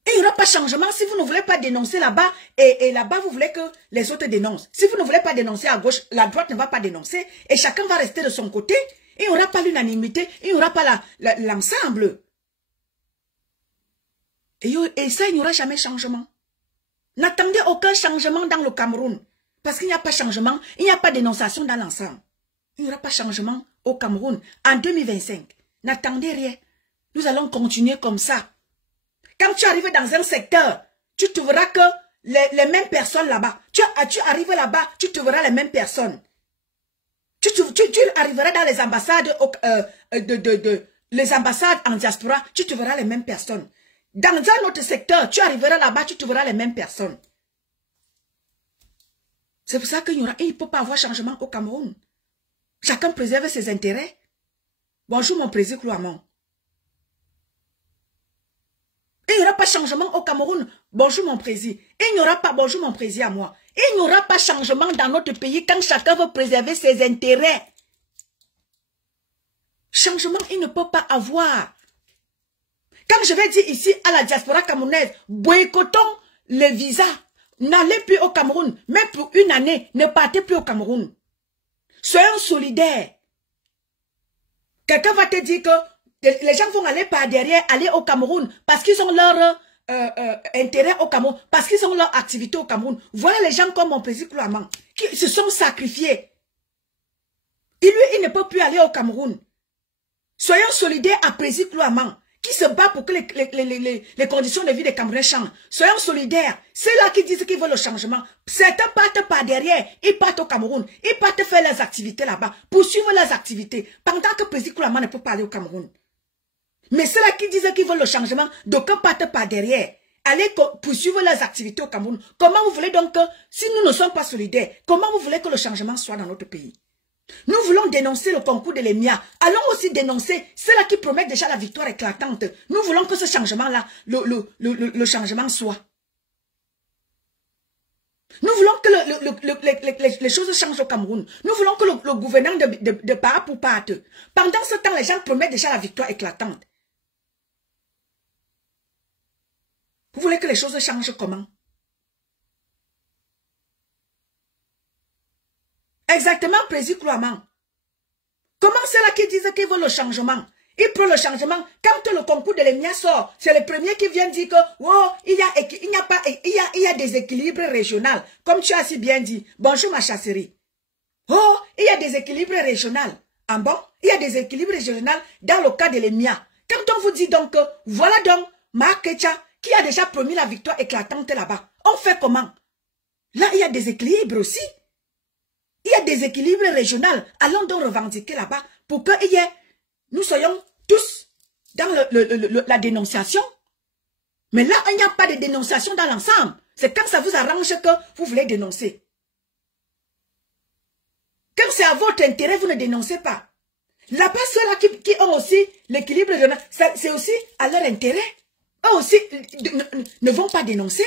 Il n'y aura pas de changement si vous ne voulez pas dénoncer là-bas et là-bas vous voulez que les autres dénoncent. Si vous ne voulez pas dénoncer à gauche, la droite ne va pas dénoncer et chacun va rester de son côté. Il n'y aura pas l'unanimité, il n'y aura pas l'ensemble. Et ça, il n'y aura jamais changement. N'attendez aucun changement dans le Cameroun. Parce qu'il n'y a pas de changement, il n'y a pas de dénonciation dans l'ensemble. Il n'y aura pas de changement au Cameroun en 2025. N'attendez rien. Nous allons continuer comme ça. Quand tu arrives dans un secteur, tu te verras que les mêmes personnes là-bas. Tu arrives là-bas, tu te verras les mêmes personnes. Tu arriveras dans les ambassades, les ambassades en diaspora, tu te verras les mêmes personnes. Dans un autre secteur, tu arriveras là-bas, tu te verras les mêmes personnes. C'est pour ça qu'il ne peut pas avoir changement au Cameroun. Chacun préserve ses intérêts. Bonjour mon président Klouamon. Il n'y aura pas changement au Cameroun. Bonjour mon président. Il n'y aura pas, bonjour mon président à moi. Il n'y aura pas changement dans notre pays quand chacun veut préserver ses intérêts. Changement, il ne peut pas avoir. Quand je vais dire ici à la diaspora camerounaise, boycottons les visas. N'allez plus au Cameroun. Même pour une année, ne partez plus au Cameroun. Soyons solidaires. Quelqu'un va te dire que les gens vont aller par derrière, aller au Cameroun, parce qu'ils ont leur intérêt au Cameroun, parce qu'ils ont leur activité au Cameroun. Voilà les gens comme mon président Klouamon, qui se sont sacrifiés. Et lui, il ne peut plus aller au Cameroun. Soyons solidaires à président Klouamon, qui se bat pour que les conditions de vie des Camerounais changent. Soyons solidaires. C'est là qui disent qu'ils veulent le changement. Certains partent par derrière, ils partent au Cameroun, ils partent faire leurs activités là-bas, poursuivre leurs activités, pendant que président Klouamon ne peut pas aller au Cameroun. Mais ceux-là qui disent qu'ils veulent le changement, d'aucuns partent par derrière, aller poursuivre leurs activités au Cameroun. Comment vous voulez donc que, si nous ne sommes pas solidaires, comment vous voulez que le changement soit dans notre pays? Nous voulons dénoncer le concours de l'EMIA. Allons aussi dénoncer ceux-là qui promettent déjà la victoire éclatante. Nous voulons que ce changement-là, le changement soit. Nous voulons que les choses changent au Cameroun. Nous voulons que le gouvernement de part pour part. Pendant ce temps, les gens promettent déjà la victoire éclatante. Vous voulez que les choses changent comment? Exactement, président Klouamon. Comment ceux-là qui disent qu'ils veulent le changement? Ils prennent le changement. Quand le concours de l'EMIA sort, c'est le premier qui vient dire que oh, il y a des équilibres régionaux. Comme tu as si bien dit. Bonjour ma chasserie. Oh, il y a des équilibres régionaux. Ah bon? Il y a des équilibres régionaux dans le cas de l'EMIA. Quand on vous dit donc que voilà donc Marc Kecha qui a déjà promis la victoire éclatante là-bas. On fait comment? Là, il y a des équilibres aussi. Il y a des équilibres régionaux. Allons donc revendiquer là-bas pour que nous soyons tous dans la dénonciation. Mais là, il n'y a pas de dénonciation dans l'ensemble. C'est quand ça vous arrange que vous voulez dénoncer. Quand c'est à votre intérêt, vous ne dénoncez pas. Là-bas, ceux-là qui ont aussi l'équilibre régional, c'est aussi à leur intérêt. Eux aussi ne vont pas dénoncer.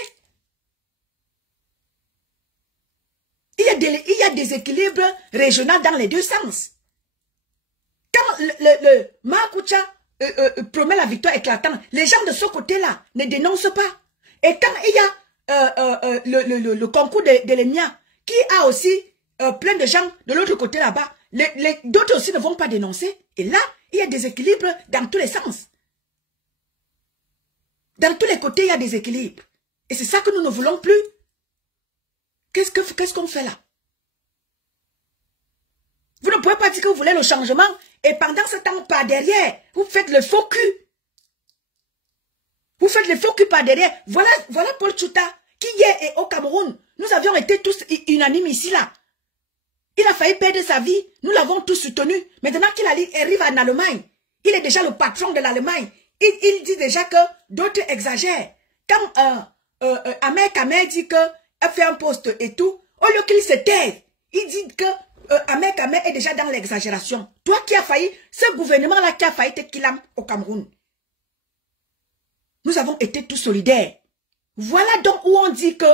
Il y a des équilibres régionaux dans les deux sens. Quand le Makoucha promet la victoire éclatante, les gens de ce côté-là ne dénoncent pas. Et quand il y a le concours de l'EMIA, qui a aussi plein de gens de l'autre côté là-bas, d'autres aussi ne vont pas dénoncer. Et là, il y a des équilibres dans tous les sens. Dans tous les côtés, il y a des équilibres. Et c'est ça que nous ne voulons plus. Qu'est-ce qu'on fait là? Vous ne pouvez pas dire que vous voulez le changement et pendant ce temps, par derrière, vous faites le faux cul. Vous faites le faux cul par derrière. Voilà Paul Tchouta, qui hier est au Cameroun. Nous avions été tous unanimes ici là. Il a failli perdre sa vie. Nous l'avons tous soutenu. Maintenant qu'il arrive en Allemagne, il est déjà le patron de l'Allemagne. Il dit déjà que d'autres exagèrent. Quand Ahmed Kamer dit qu'il fait un poste et tout, au lieu qu'il se taise, il dit que Ahmed Kamer est déjà dans l'exagération. Toi qui as failli, ce gouvernement-là qui a failli te killam au Cameroun. Nous avons été tous solidaires. Voilà donc où on dit que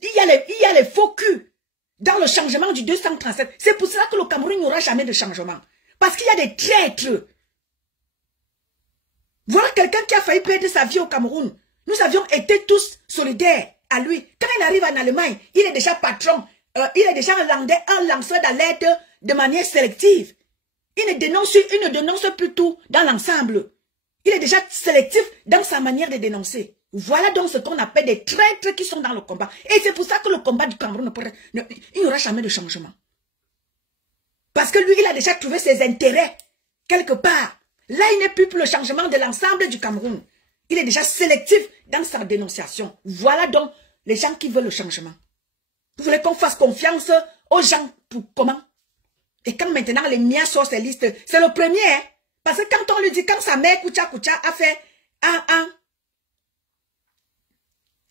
il y a les faux culs dans le changement du 237. C'est pour cela que le Cameroun n'aura jamais de changement. Parce qu'il y a des traîtres. Voilà quelqu'un qui a failli perdre sa vie au Cameroun. Nous avions été tous solidaires à lui. Quand il arrive en Allemagne, il est déjà patron. Il est déjà un lanceur d'alerte de manière sélective. Il ne dénonce plus tout dans l'ensemble. Il est déjà sélectif dans sa manière de dénoncer. Voilà donc ce qu'on appelle des traîtres qui sont dans le combat. Et c'est pour ça que le combat du Cameroun, il n'y aura jamais de changement. Parce que lui, il a déjà trouvé ses intérêts quelque part. Là, il n'est plus pour le changement de l'ensemble du Cameroun. Il est déjà sélectif dans sa dénonciation. Voilà donc les gens qui veulent le changement. Vous voulez qu'on fasse confiance aux gens pour comment? Et quand maintenant les miens sortent ces listes, c'est le premier. Hein? Parce que quand on lui dit, quand sa mère Koucha a fait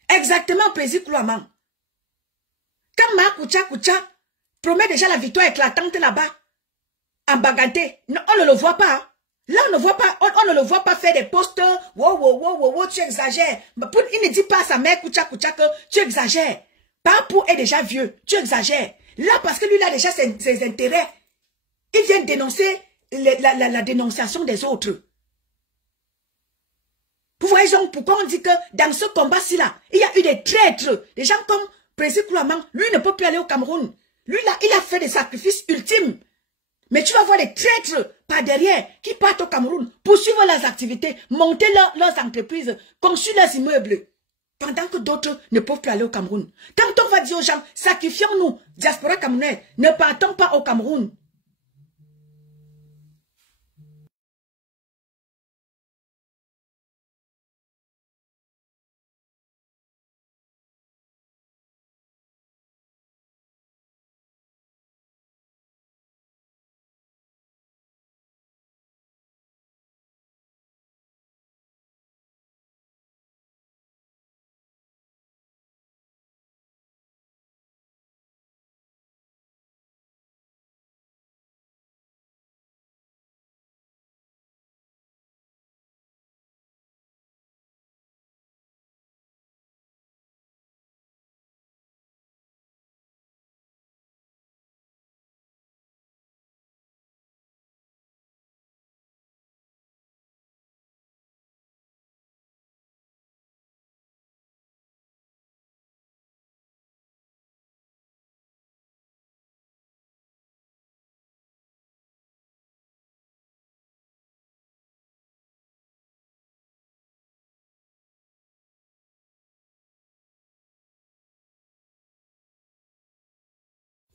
exactement président Koulouaman. Quand ma Koucha promet déjà la victoire éclatante là-bas, en Baganté, on ne le voit pas. Hein? Là, on ne le voit pas faire des postes. Wow, tu exagères. Il ne dit pas à sa mère Koucha que tu exagères. Papou est déjà vieux, tu exagères. Là, parce que lui, il a déjà ses intérêts. Il vient dénoncer la dénonciation des autres. Vous voyez donc pourquoi on dit que dans ce combat-ci là, il y a eu des traîtres. Des gens comme Président Koulouaman, lui ne peut plus aller au Cameroun. Lui là, il a fait des sacrifices ultimes. Mais tu vas voir des traîtres par derrière qui partent au Cameroun, poursuivre leurs activités, monter leurs entreprises, construire leurs immeubles. Pendant que d'autres ne peuvent plus aller au Cameroun. Quand on va dire aux gens, sacrifions-nous, diaspora camerounaise, ne partons pas au Cameroun.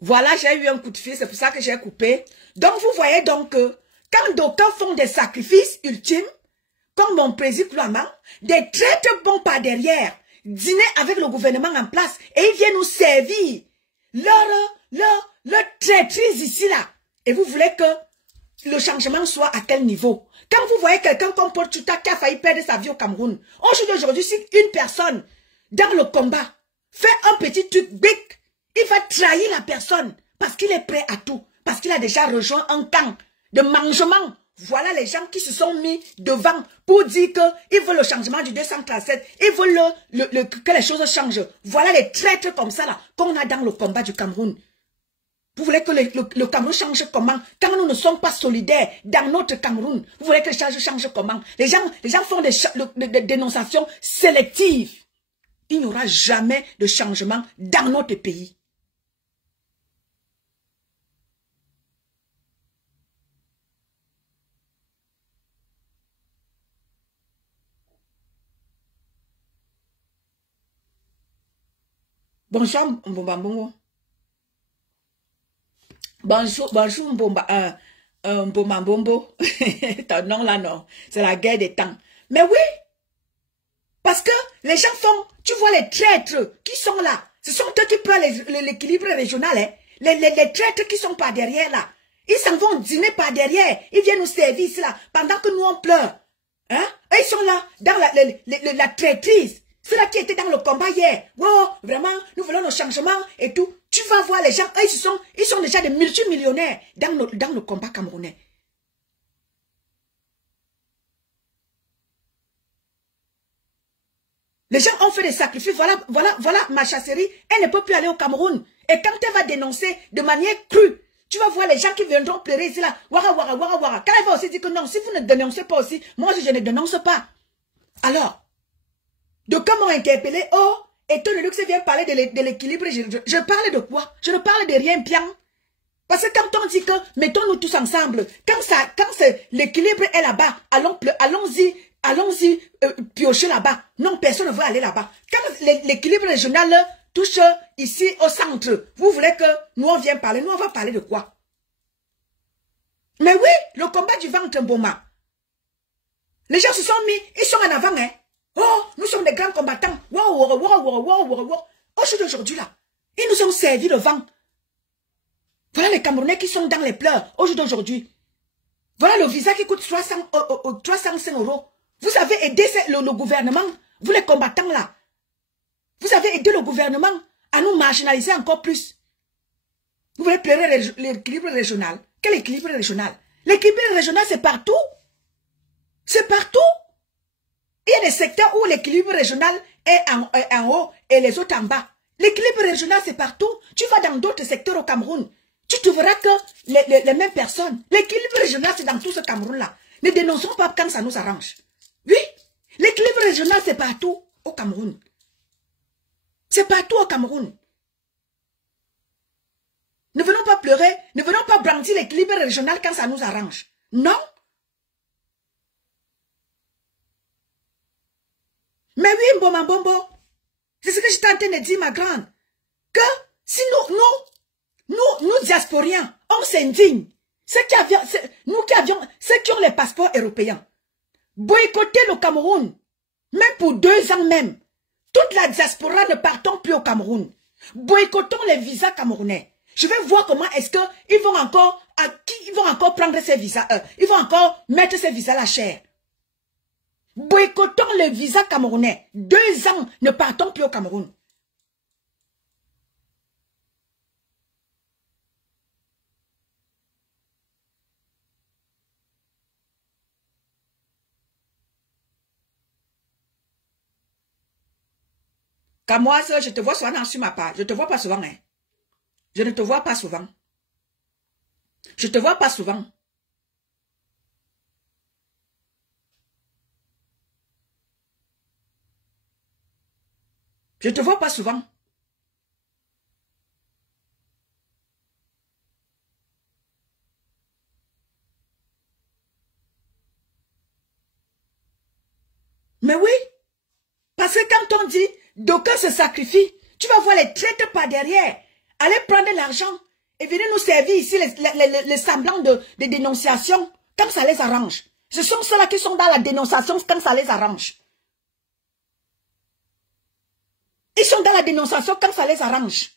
Voilà, j'ai eu un coup de fil, c'est pour ça que j'ai coupé. Donc, vous voyez donc que quand d'aucuns font des sacrifices ultimes, comme mon président Koulouaman, des traîtres vont par derrière, dîner avec le gouvernement en place, et ils viennent nous servir leur traîtrise ici, là. Et vous voulez que le changement soit à quel niveau? Quand vous voyez quelqu'un comme Paul Tchouta qui a failli perdre sa vie au Cameroun, aujourd'hui, si une personne dans le combat fait un petit truc big, il va trahir la personne parce qu'il est prêt à tout, parce qu'il a déjà rejoint un camp de mangement. Voilà les gens qui se sont mis devant pour dire qu'ils veulent le changement du 237, ils veulent que les choses changent. Voilà les traîtres comme ça là qu'on a dans le combat du Cameroun. Vous voulez que le Cameroun change comment? Quand nous ne sommes pas solidaires dans notre Cameroun, vous voulez que les choses changent comment? Les gens font des dénonciations sélectives. Il n'y aura jamais de changement dans notre pays. Bonjour, Mbomba Mbongo. Bonjour, Mbomba, Mbomba Mbombo. Ton nom là, non. C'est la guerre des temps. Mais oui, parce que les gens font, tu vois les traîtres qui sont là. Ce sont eux qui perdent l'équilibre régional. Hein. Les traîtres qui sont par derrière là. Ils s'en vont dîner par derrière. Ils viennent nous servir ici là. Pendant que nous on pleure. Hein? Et ils sont là dans la traîtrise. Ceux-là qui étaient dans le combat hier. Wow, vraiment, nous voulons nos changements et tout. Tu vas voir les gens. Ils sont déjà des multimillionnaires dans le combat camerounais. Les gens ont fait des sacrifices. Voilà ma chasserie. Elle ne peut plus aller au Cameroun. Et quand elle va dénoncer de manière crue, tu vas voir les gens qui viendront pleurer ici là. Wara, wara, wara, wara. Quand elle va aussi dire que non, si vous ne dénoncez pas aussi, moi je ne dénonce pas. Alors, d'aucuns m'ont interpellé. Oh, et Tony Lux vient parler de l'équilibre. Je parle de quoi? Je ne parle de rien bien. Parce que quand on dit que mettons-nous tous ensemble, quand l'équilibre est là-bas, allons-y piocher là-bas. Non, personne ne veut aller là-bas. Quand l'équilibre régional touche ici au centre, vous voulez que nous on vienne parler, nous on va parler de quoi? Mais oui, le combat du ventre Mboma. Les gens se sont mis, ils sont en avant, hein. Oh, nous sommes des grands combattants. Aujourd'hui là, ils nous ont servi le vent. Voilà les Camerounais qui sont dans les pleurs aujourd'hui. Voilà le visa qui coûte 305 €. Vous avez aidé le gouvernement, vous les combattants là. Vous avez aidé le gouvernement à nous marginaliser encore plus. Vous voulez pleurer l'équilibre régional. Quel équilibre régional? L'équilibre régional, c'est partout. C'est partout. Il y a des secteurs où l'équilibre régional est en haut et les autres en bas. L'équilibre régional, c'est partout. Tu vas dans d'autres secteurs au Cameroun. Tu trouveras que les mêmes personnes. L'équilibre régional, c'est dans tout ce Cameroun-là. Ne dénonçons pas quand ça nous arrange. Oui, l'équilibre régional, c'est partout au Cameroun. C'est partout au Cameroun. Ne venons pas pleurer, ne venons pas brandir l'équilibre régional quand ça nous arrange. Non. Mais oui, Mboma Mbombo, c'est ce que j'étais en train de dire, ma grande. Que si nous diasporiens, on s'indigne, ceux qui ont les passeports européens, boycotter le Cameroun, même pour 2 ans même, toute la diaspora ne partons plus au Cameroun. Boycottons les visas camerounais. Je vais voir comment est-ce qu'ils vont encore prendre ces visas, ils vont encore mettre ces visas-là cher. Boycottons les visas camerounais. 2 ans, ne partons plus au Cameroun. Camoise, je te vois souvent sur ma page. Je ne te vois pas souvent, hein. Je ne te vois pas souvent. Je ne te vois pas souvent. Je ne te vois pas souvent. Mais oui, parce que quand on dit d'aucuns se sacrifient, tu vas voir les traîtres par derrière. Allez prendre l'argent et venez nous servir ici les semblants de dénonciation quand ça les arrange. Ce sont ceux-là qui sont dans la dénonciation quand ça les arrange. Ils sont dans la dénonciation quand ça les arrange.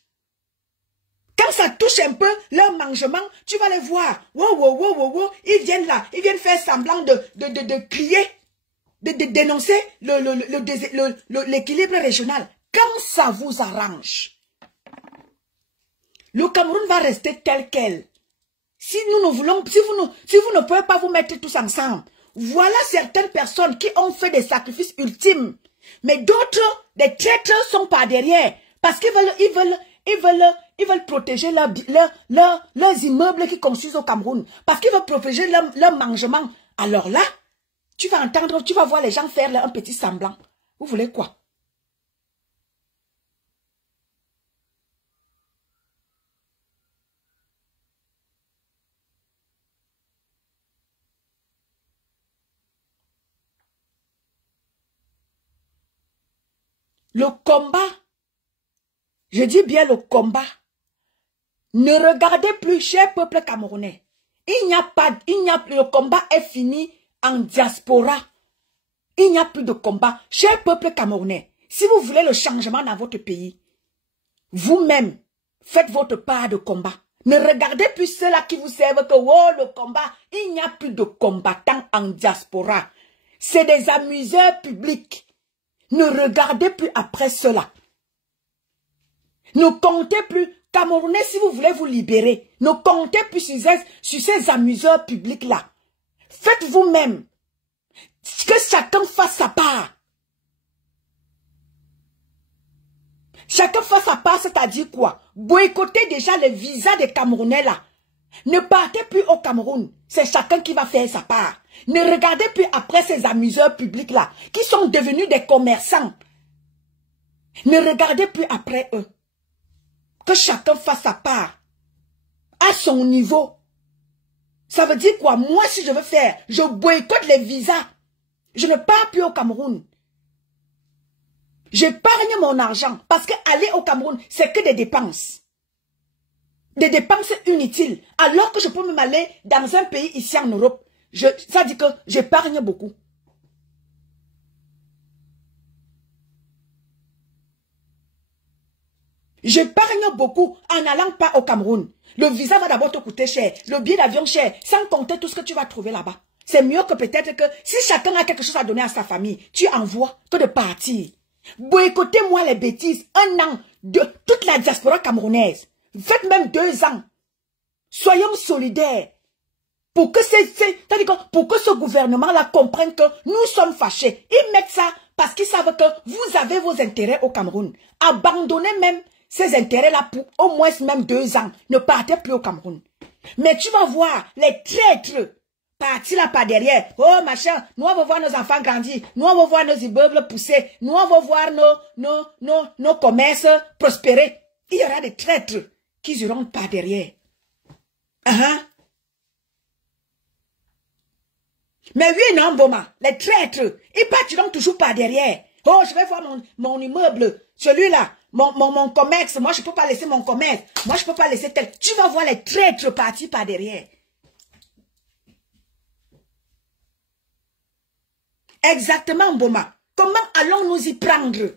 Quand ça touche un peu leur mangement, tu vas les voir. Wow. Ils viennent là, ils viennent faire semblant de crier, de dénoncer l'équilibre régional. Quand ça vous arrange, le Cameroun va rester tel quel. Si nous ne voulons, si vous ne pouvez pas vous mettre tous ensemble, voilà certaines personnes qui ont fait des sacrifices ultimes. Mais d'autres, des traîtres sont par derrière. Parce qu'ils veulent protéger leurs immeubles qui construisent au Cameroun. Parce qu'ils veulent protéger leur mangement. Alors là, tu vas entendre, tu vas voir les gens faire un petit semblant. Vous voulez quoi? Le combat, Je dis bien le combat. Ne regardez plus, cher peuple camerounais. Le combat est fini en diaspora. Il n'y a plus de combat. Cher peuple camerounais, si vous voulez le changement dans votre pays, vous-même, faites votre part de combat. Ne regardez plus ceux-là qui vous servent que, oh, le combat. Il n'y a plus de combattants en diaspora. C'est des amuseurs publics. Ne regardez plus après cela. Ne comptez plus. Camerounais, si vous voulez vous libérer, ne comptez plus sur ces amuseurs publics-là. Faites vous-même. Que chacun fasse sa part. Chacun fasse sa part, c'est-à-dire quoi? Boycottez déjà les visas des Camerounais là. Ne partez plus au Cameroun. C'est chacun qui va faire sa part. Ne regardez plus après ces amuseurs publics là, qui sont devenus des commerçants. Ne regardez plus après eux. Que chacun fasse sa part. À son niveau. Ça veut dire quoi? Moi, si je veux faire, je boycotte les visas. Je ne pars plus au Cameroun. J'épargne mon argent parce que aller au Cameroun, c'est que des dépenses. Des dépenses inutiles. Alors que je peux même aller dans un pays ici en Europe. Ça dit que j'épargne beaucoup. J'épargne beaucoup en n'allant pas au Cameroun. Le visa va d'abord te coûter cher. Le billet d'avion cher. Sans compter tout ce que tu vas trouver là-bas. C'est mieux que peut-être que si chacun a quelque chose à donner à sa famille, tu envoies que de partir. Boycottez-moi les bêtises. 1 an de toute la diaspora camerounaise. Faites même 2 ans. Soyons solidaires. Pour que ce gouvernement-là comprenne que nous sommes fâchés. Ils mettent ça parce qu'ils savent que vous avez vos intérêts au Cameroun. Abandonnez même ces intérêts-là pour au moins même 2 ans. Ne partez plus au Cameroun. Mais tu vas voir les traîtres partis là par derrière. Oh machin, nous on va voir nos enfants grandir. Nous on va voir nos immeubles pousser. Nous on va voir nos commerces prospérer. Il y aura des traîtres qui iront par derrière. Mais oui, non, Boma, les traîtres, ils partiront toujours par derrière. Oh, je vais voir mon immeuble, celui-là, mon commerce. Moi, je ne peux pas laisser mon commerce. Moi, je ne peux pas laisser tel. Tu vas voir les traîtres partir par derrière. Exactement, Boma. Comment allons-nous y prendre?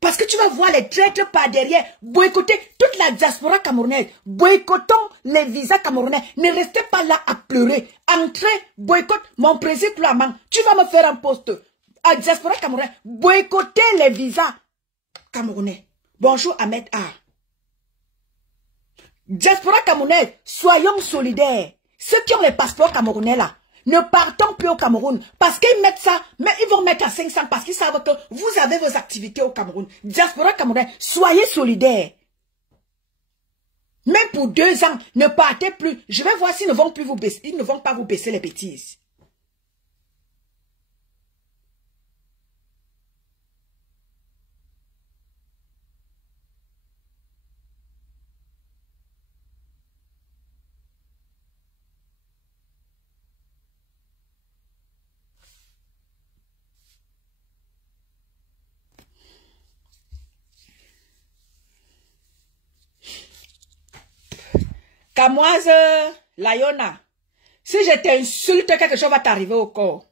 Parce que tu vas voir les traîtres par derrière, boycotter toute la diaspora camerounaise, boycottons les visas camerounais. Ne restez pas là à pleurer. Entrez, boycotte mon président Clouamang. Tu vas me faire un poste à diaspora camerounaise. Boycottez les visas camerounais. Bonjour Ahmed A. Diaspora camerounaise, soyons solidaires. Ceux qui ont les passeports camerounais là, ne partons plus au Cameroun. Parce qu'ils mettent ça, mais ils vont mettre à 500 parce qu'ils savent que vous avez vos activités au Cameroun. Diaspora camerounaise, soyez solidaires. Même pour 2 ans, ne partez plus. Je vais voir s'ils ne vont plus vous baisser. Ils ne vont pas vous baisser les bêtises. Camoise, Layona, si je t'insulte, quelque chose va t'arriver au corps.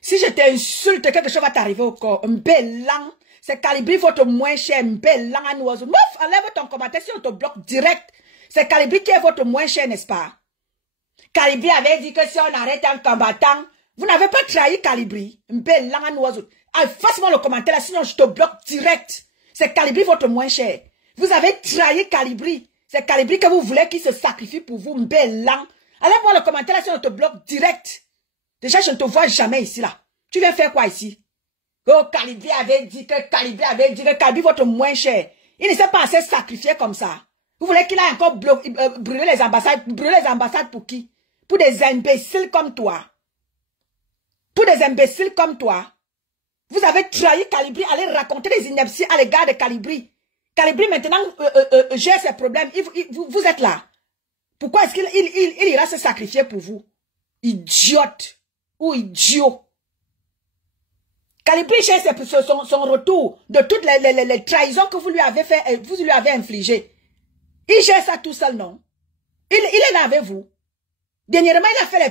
Si je t'insulte, quelque chose va t'arriver au corps. Un bel lang, c'est Calibri votre moins cher, un bel lang à nous. Mouf, enlève ton commentaire si on te bloque direct. C'est Calibri qui est votre moins cher, n'est-ce pas? Calibri avait dit que si on arrête un combattant, vous n'avez pas trahi Calibri. Un bel lang à nous. Fasse-moi le commentaire là, sinon je te bloque direct. C'est Calibri votre moins cher. Vous avez trahi Calibri. C'est Calibri que vous voulez qu'il se sacrifie pour vous, mbellan. Allez voir le commentaire là si on te bloque direct. Déjà, je ne te vois jamais ici là. Tu viens faire quoi ici? Oh, Calibri avait dit que Calibri votre moins cher. Il ne s'est pas assez sacrifié comme ça. Vous voulez qu'il a encore brûlé les ambassades? Brûler les ambassades pour qui? Pour des imbéciles comme toi. Pour des imbéciles comme toi. Vous avez trahi Calibri. Allez raconter des inepties à l'égard de Calibri. Calibri maintenant gère ses problèmes. Vous êtes là. Pourquoi est-ce qu'il ira se sacrifier pour vous? Idiote ou idiot. Calibri cherche son retour de toutes les trahisons que vous lui avez fait, vous lui avez infligées. Il gère ça tout seul, non? Il est là avec vous. Dernièrement, il a fait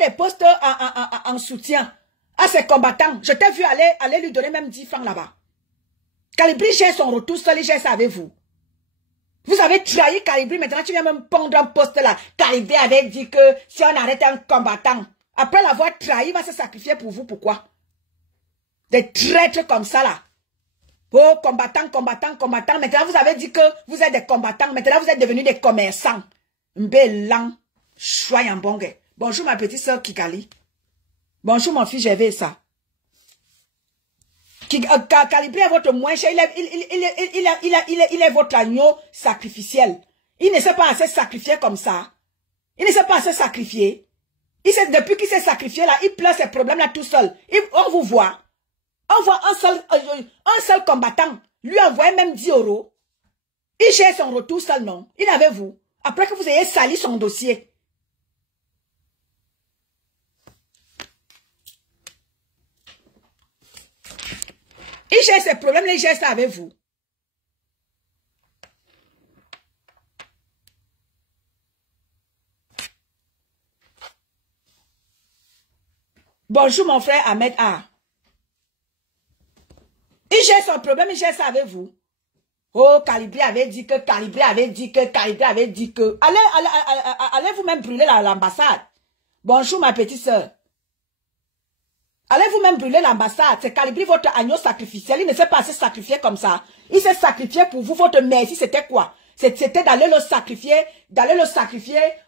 des posts en soutien à ses combattants. Je t'ai vu aller lui donner même 10 francs là-bas. Calibri gère son retour seul, il gère ça avec vous. Vous avez trahi Calibri, maintenant tu viens même pondre un poste là. Calibri avait dit que si on arrête un combattant, après l'avoir trahi, il va se sacrifier pour vous. Pourquoi? Des traîtres comme ça là. Oh, combattants. Maintenant vous avez dit que vous êtes des combattants. Maintenant vous êtes devenus des commerçants. Mbélan. Choyant bongue. Bonjour ma petite soeur Kikali. Bonjour mon fils, j'ai vu ça. Calibri est votre moins cher, il est votre agneau sacrificiel. Il ne s'est pas assez sacrifié comme ça. Il ne s'est pas assez sacrifié. Depuis qu'il s'est sacrifié là, il pleure ses problèmes là tout seul. On vous voit. On voit un seul combattant. Lui envoie même 10 €. Il gère son retour seul, non? Il avait vous. Après que vous ayez sali son dossier. Il gère ses problèmes, il gère ça avec vous. Bonjour mon frère Ahmed A. Il gère son problème, il gère ça avec vous. Oh, Calibri avait dit que, Allez vous-même brûler l'ambassade. Bonjour ma petite soeur. Allez vous-même brûler l'ambassade. C'est Calibri votre agneau sacrificiel. Il ne s'est pas assez sacrifié comme ça. Il s'est sacrifié pour vous. Votre merci, c'était quoi? C'était d'aller le sacrifier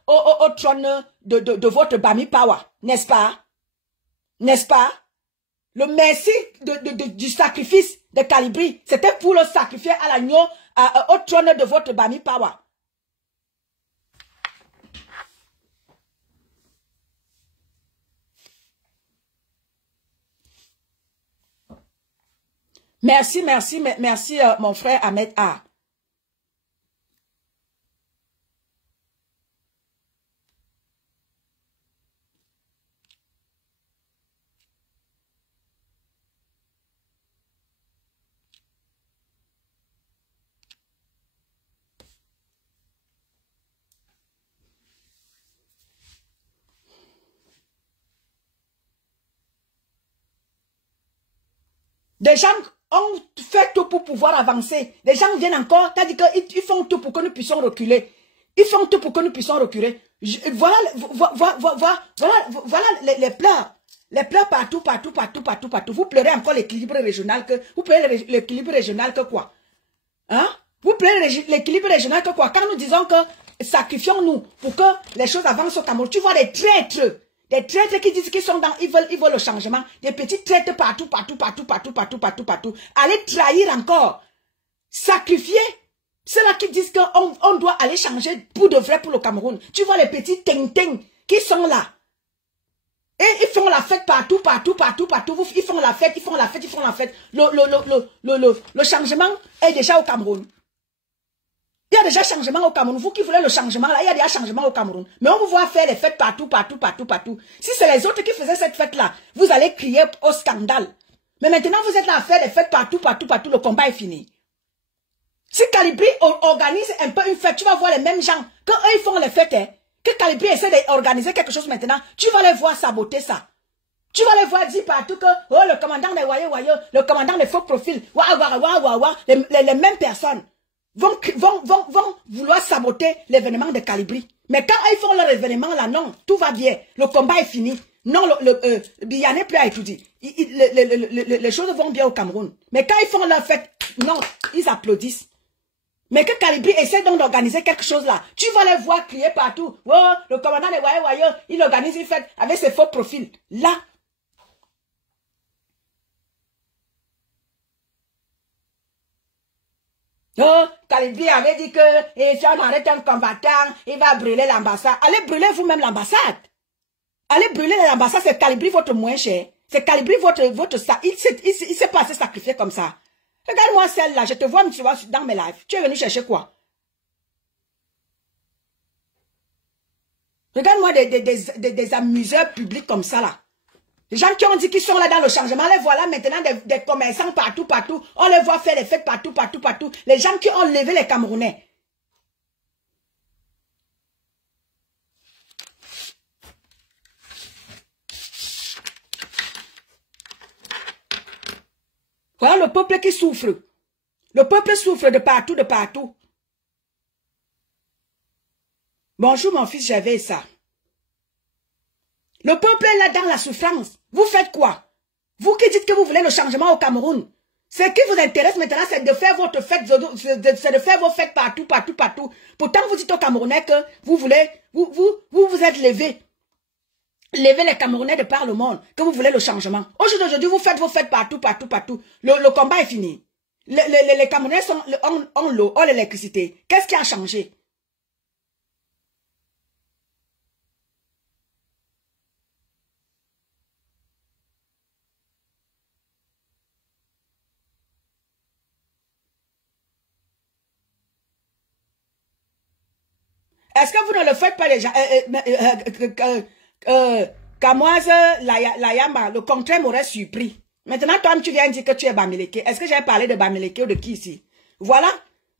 au trône de votre Bami Power. N'est-ce pas? N'est-ce pas? Le merci du sacrifice de Calibri, c'était pour le sacrifier à l'agneau, au trône de votre Bami Power. Merci, mon frère Ahmed A. Des gens ont fait tout pour pouvoir avancer. Les gens viennent encore, t'as dit qu'ils font tout pour que nous puissions reculer. Ils font tout pour que nous puissions reculer. Voilà les pleurs. Les pleurs partout. Vous pleurez encore l'équilibre régional que... Vous pleurez l'équilibre régional que quoi? Hein? Vous pleurez l'équilibre régional que quoi? Quand nous disons que sacrifions-nous pour que les choses avancent au Cameroun, tu vois des traîtres. Des traîtres qui disent qu'ils sont dans, ils veulent le changement. Des petits traîtres partout. Allez trahir encore. Sacrifier. Ceux-là qui disent qu'on doit aller changer pour de vrai pour le Cameroun. Tu vois les petits ting-ting qui sont là. Et ils font la fête partout. Ils font la fête. Le changement est déjà au Cameroun. Il y a déjà changement au Cameroun. Vous qui voulez le changement, là, il y a déjà changement au Cameroun. Mais on vous voit faire les fêtes partout. Si c'est les autres qui faisaient cette fête-là, vous allez crier au scandale. Mais maintenant, vous êtes là à faire les fêtes partout. Le combat est fini. Si Calibri organise un peu une fête, tu vas voir les mêmes gens. Quand eux, ils font les fêtes, que Calibri essaie d'organiser quelque chose maintenant, tu vas les voir saboter ça. Tu vas les voir dire partout que, oh, le commandant des Wayo, le commandant des faux profils, les mêmes personnes. Vont vouloir saboter l'événement de Calibri. Mais quand ils font leur événement là, non, tout va bien. Le combat est fini. Non, il n'y en a plus à étudier. Les choses vont bien au Cameroun. Mais quand ils font leur fête, non, ils applaudissent. Mais que Calibri essaie donc d'organiser quelque chose là. Tu vas les voir crier partout. Oh, le commandant de Wayo, il organise une fête avec ses faux profils. Là, oh, Calibri avait dit que si on arrête un combattant, il va brûler l'ambassade. Allez brûler vous-même l'ambassade. Allez brûler l'ambassade, c'est Calibri votre moins cher. C'est Calibri votre ça. Il s'est pas assez sacrifié comme ça. Regarde-moi celle-là, je te vois dans mes lives. Tu es venu chercher quoi? Regarde-moi des amuseurs publics comme ça là. Les gens qui ont dit qu'ils sont là dans le changement, les voilà maintenant des commerçants partout. On les voit faire les fêtes partout. Les gens qui ont levé les Camerounais. Voilà le peuple qui souffre. Le peuple souffre de partout. Bonjour mon fils, j'avais ça. Le peuple est là dans la souffrance. Vous faites quoi? Vous qui dites que vous voulez le changement au Cameroun. Ce qui vous intéresse maintenant, c'est de faire votre fête, c'est de faire vos fêtes partout. Pourtant, vous dites aux Camerounais que vous voulez, vous êtes levés. Levez les Camerounais de par le monde, que vous voulez le changement. Aujourd'hui, vous faites vos fêtes partout. Le combat est fini. Les Camerounais ont l'eau, ont l'électricité. Qu'est-ce qui a changé? Est-ce que vous ne le faites pas déjà? Kamoise, la Yamba, le contraire m'aurait surpris. Maintenant, toi, tu viens dire que tu es Bamileke. Est-ce que j'ai parlé de Bamileke ou de qui ici? Voilà.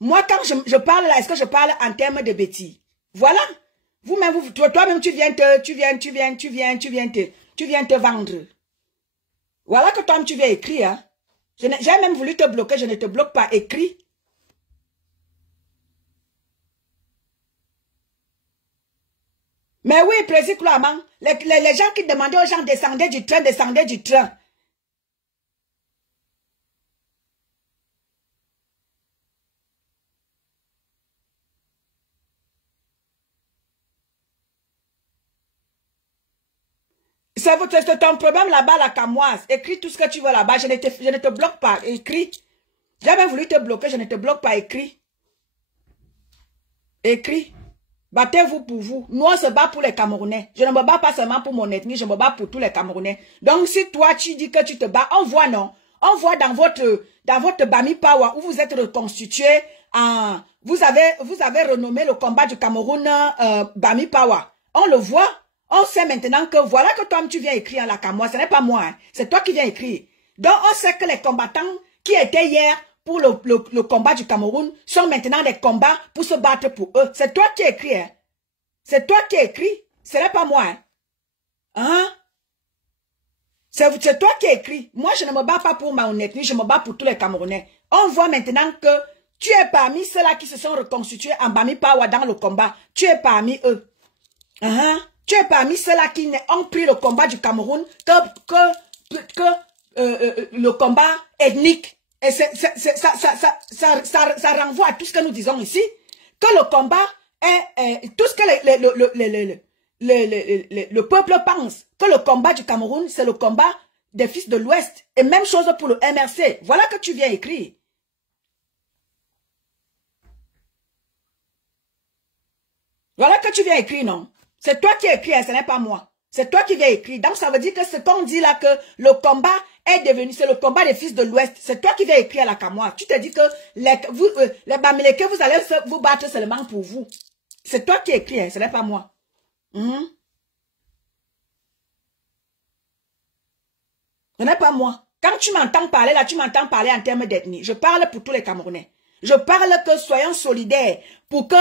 Moi, quand je parle là, est-ce que je parle en termes de bêtises? Voilà. Vous-même, toi-même, tu viens te vendre. Voilà que toi-même, tu viens écrire. Hein? J'ai même voulu te bloquer, je ne te bloque pas. Écrit. Mais oui, précisément, les gens qui demandaient aux gens descendez du train. C'est ton problème là-bas, la Camoise. Écris tout ce que tu veux là-bas, je ne te bloque pas. Écris. J'ai même voulu te bloquer, je ne te bloque pas. Écris. Écris. Battez-vous pour vous. Nous, on se bat pour les Camerounais. Je ne me bats pas seulement pour mon ethnie, je me bats pour tous les Camerounais. Donc, si toi, tu dis que tu te bats, on voit, non? On voit dans votre Bami Power où vous êtes reconstitué en... Vous avez renommé le combat du Cameroun Bami Power. On le voit. On sait maintenant que voilà que toi, tu viens écrire à la Camoise. Ce n'est pas moi. Hein. C'est toi qui viens écrire. Donc, on sait que les combattants qui étaient hier pour le combat du Cameroun sont maintenant des combats pour se battre pour eux. C'est toi qui écris. Hein? C'est toi qui écris. Ce n'est pas moi. Hein? Hein? C'est toi qui écris. Moi, je ne me bats pas pour ma ethnie, je me bats pour tous les Camerounais. On voit maintenant que tu es parmi ceux-là qui se sont reconstitués en Bami Power dans le combat. Tu es parmi eux. Hein? Tu es parmi ceux-là qui ont pris le combat du Cameroun que le combat ethnique. Et ça renvoie à tout ce que nous disons ici, que le combat est tout ce que le peuple pense, que le combat du Cameroun, c'est le combat des fils de l'Ouest. Et même chose pour le MRC. Voilà que tu viens écrire. Voilà que tu viens écrire, non? C'est toi qui écris, ce n'est pas moi. C'est toi qui viens écrire. Donc ça veut dire que ce qu'on dit là, que le combat est devenu, c'est le combat des fils de l'Ouest. C'est toi qui viens écrire à la Camoise. Tu te dis que les Bamileke, vous allez vous battre seulement pour vous. C'est toi qui écris, hein, ce n'est pas moi. Ce n'est pas moi. Quand tu m'entends parler là, tu m'entends parler en termes d'ethnie. Je parle pour tous les Camerounais. Je parle que soyons solidaires pour que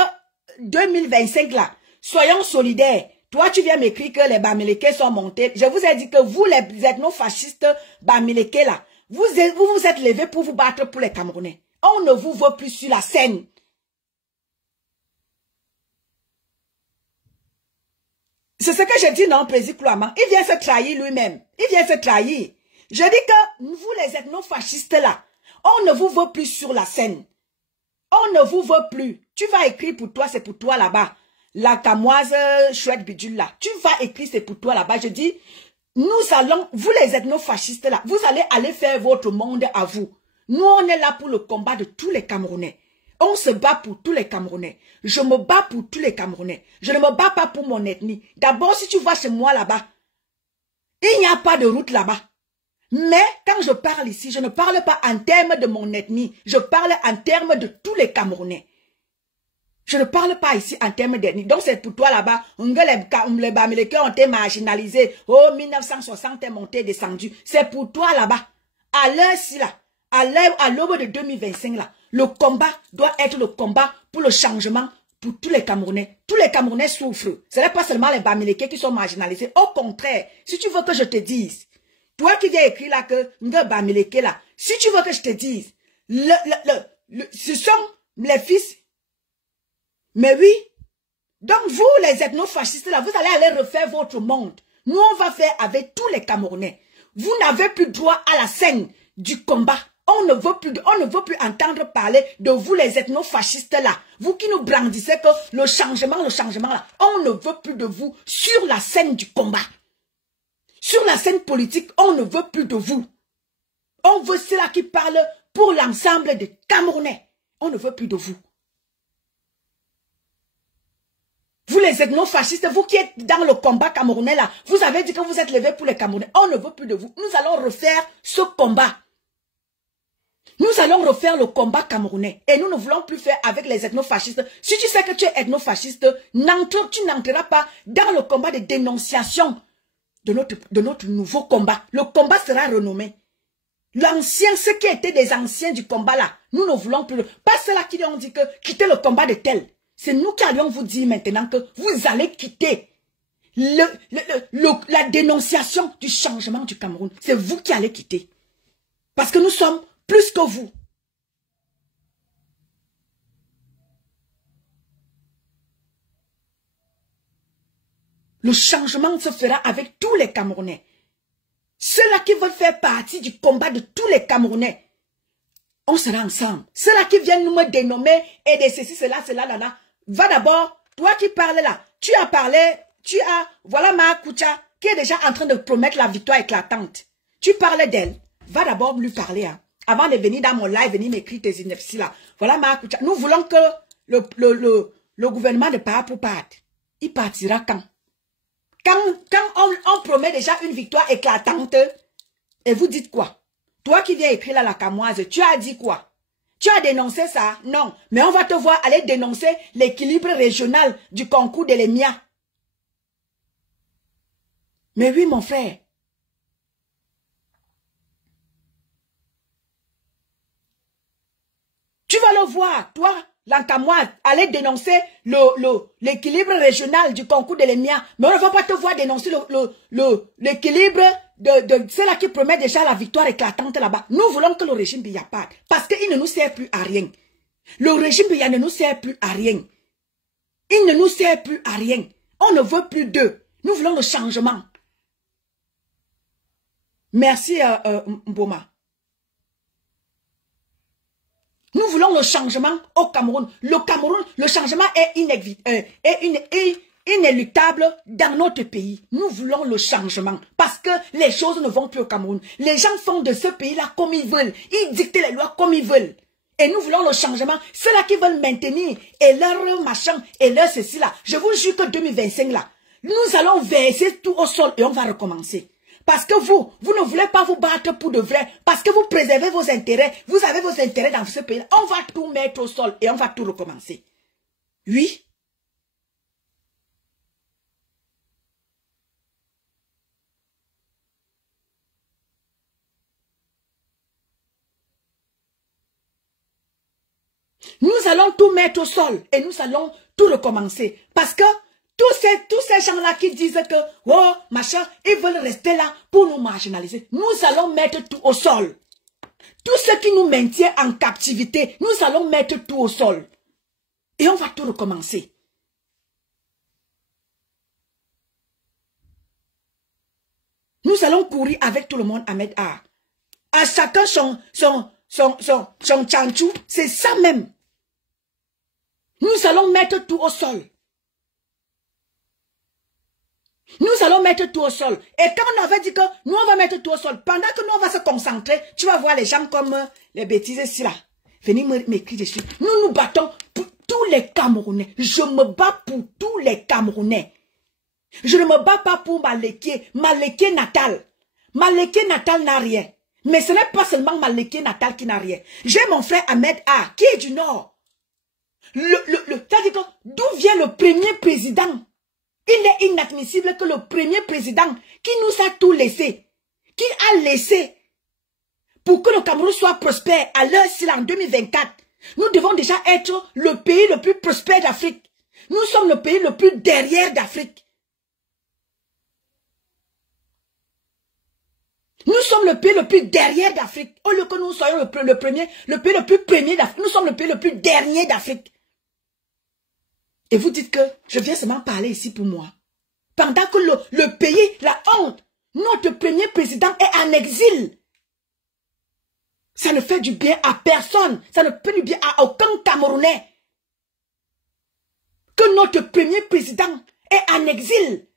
2025 là, soyons solidaires. Toi, tu viens m'écrire que les Bamileke sont montés. Je vous ai dit que vous, les ethno-fascistes Bamileke là, vous vous êtes levés pour vous battre pour les Camerounais. On ne vous veut plus sur la scène. C'est ce que je dis, non, Président Klouama. Il vient se trahir lui-même. Il vient se trahir. Je dis que vous, les ethno-fascistes là, on ne vous veut plus sur la scène. On ne vous veut plus. Tu vas écrire pour toi, c'est pour toi là-bas. La Camoise chouette bidule là. Tu vas écrire, c'est pour toi là-bas. Je dis, nous allons, vous les ethno-fascistes là, vous allez aller faire votre monde à vous. Nous, on est là pour le combat de tous les Camerounais. On se bat pour tous les Camerounais. Je me bats pour tous les Camerounais. Je ne me bats pas pour mon ethnie. D'abord, si tu vois chez moi là-bas, il n'y a pas de route là-bas. Mais quand je parle ici, je ne parle pas en termes de mon ethnie. Je parle en termes de tous les Camerounais. Je ne parle pas ici en termes d'ethnie. Donc c'est pour toi là-bas, les Bamileke ont été marginalisés. Oh, 1960 est monté, descendu. C'est pour toi là-bas. À l'heure-ci là, à l'aube de 2025 là, le combat doit être le combat pour le changement pour tous les Camerounais. Tous les Camerounais souffrent. Ce n'est pas seulement les Bamileke qui sont marginalisés. Au contraire, si tu veux que je te dise, toi qui viens écrire là que Bamileke là, si tu veux que je te dise, ce sont les fils. Mais oui, donc vous les ethnofascistes là, vous allez aller refaire votre monde. Nous on va faire avec tous les Camerounais. Vous n'avez plus droit à la scène du combat. On ne veut plus entendre parler de vous les ethnofascistes là. Vous qui nous brandissez que le changement là, on ne veut plus de vous sur la scène du combat. Sur la scène politique, on ne veut plus de vous. On veut ceux-là qui parlent pour l'ensemble des Camerounais. On ne veut plus de vous. Vous les ethnofascistes, vous qui êtes dans le combat camerounais là, vous avez dit que vous êtes levés pour les Camerounais. On ne veut plus de vous. Nous allons refaire ce combat. Nous allons refaire le combat camerounais. Et nous ne voulons plus faire avec les ethnofascistes. Si tu sais que tu es ethnofasciste, tu n'entreras pas dans le combat de dénonciation de notre nouveau combat. Le combat sera renommé. L'ancien, ceux qui étaient des anciens du combat là, nous ne voulons plus. Pas ceux-là qui ont dit que quittez le combat de tel. C'est nous qui allons vous dire maintenant que vous allez quitter la dénonciation du changement du Cameroun. C'est vous qui allez quitter. Parce que nous sommes plus que vous. Le changement se fera avec tous les Camerounais. Ceux-là qui veulent faire partie du combat de tous les Camerounais, on sera ensemble. Ceux-là qui viennent nous me dénommer et de ceci, cela, là. Va d'abord, toi qui parles là, tu as parlé, voilà Ma Koucha, qui est déjà en train de promettre la victoire éclatante. Tu parlais d'elle. Va d'abord lui parler, hein. Avant de venir dans mon live, venir m'écrire tes inepties là. Voilà Ma Koucha. Nous voulons que le gouvernement de Paapoupat, il partira quand? Quand on promet déjà une victoire éclatante, et vous dites quoi? Toi qui viens écrire là la Camoise, tu as dit quoi? Tu as dénoncé ça? Non. Mais on va te voir aller dénoncer l'équilibre régional du concours de l'EMIA. Mais oui, mon frère. Tu vas le voir, toi, l'Ancamoise, aller dénoncer l'équilibre régional du concours de l'EMIA. Mais on ne va pas te voir dénoncer l'équilibre de ceux-là qui promettent déjà la victoire éclatante là-bas. Nous voulons que le régime Biya parte. Parce qu'il ne nous sert plus à rien. Le régime Biya ne nous sert plus à rien. Il ne nous sert plus à rien. On ne veut plus d'eux. Nous voulons le changement. Merci, Mboma. Nous voulons le changement au Cameroun. Le Cameroun, le changement est inéluctable dans notre pays. Nous voulons le changement parce que les choses ne vont plus au Cameroun. Les gens font de ce pays-là comme ils veulent. Ils dictent les lois comme ils veulent. Et nous voulons le changement. Ceux-là qui veulent maintenir et leur machin et leur ceci là. Je vous jure que 2025 là, nous allons verser tout au sol et on va recommencer. Parce que vous ne voulez pas vous battre pour de vrai. Parce que vous préservez vos intérêts. Vous avez vos intérêts dans ce pays. On va tout mettre au sol et on va tout recommencer. Oui. Nous allons tout mettre au sol et nous allons tout recommencer. Parce que tous ces gens-là qui disent que, oh, machin, ils veulent rester là pour nous marginaliser. Nous allons mettre tout au sol. Tout ce qui nous maintient en captivité, nous allons mettre tout au sol. Et on va tout recommencer. Nous allons courir avec tout le monde à mettre à chacun son tchanchou. C'est ça même. Nous allons mettre tout au sol. Nous allons mettre tout au sol. Et quand on avait dit que nous on va mettre tout au sol, pendant que nous on va se concentrer, tu vas voir les gens comme les bêtises ici là. Venez m'écrire dessus. Nous nous battons pour tous les Camerounais. Je me bats pour tous les Camerounais. Je ne me bats pas pour Maleke natal. Maleke natal n'a rien. Mais ce n'est pas seulement Maleke natal qui n'a rien. J'ai mon frère Ahmed A, qui est du Nord. C'est-à-dire que d'où vient le premier président? Il est inadmissible que le premier président qui nous a tout laissé, qui a laissé pour que le Cameroun soit prospère à l'heure ci en 2024, nous devons déjà être le pays le plus prospère d'Afrique. Nous sommes le pays le plus derrière d'Afrique. Nous sommes le pays le plus derrière d'Afrique. Au lieu que nous soyons le pays le plus premier d'Afrique, nous sommes le pays le plus dernier d'Afrique. Et vous dites que je viens seulement parler ici pour moi. Pendant que le pays, la honte, notre premier président est en exil. Ça ne fait du bien à personne. Ça ne fait du bien à aucun Camerounais. Que notre premier président est en exil.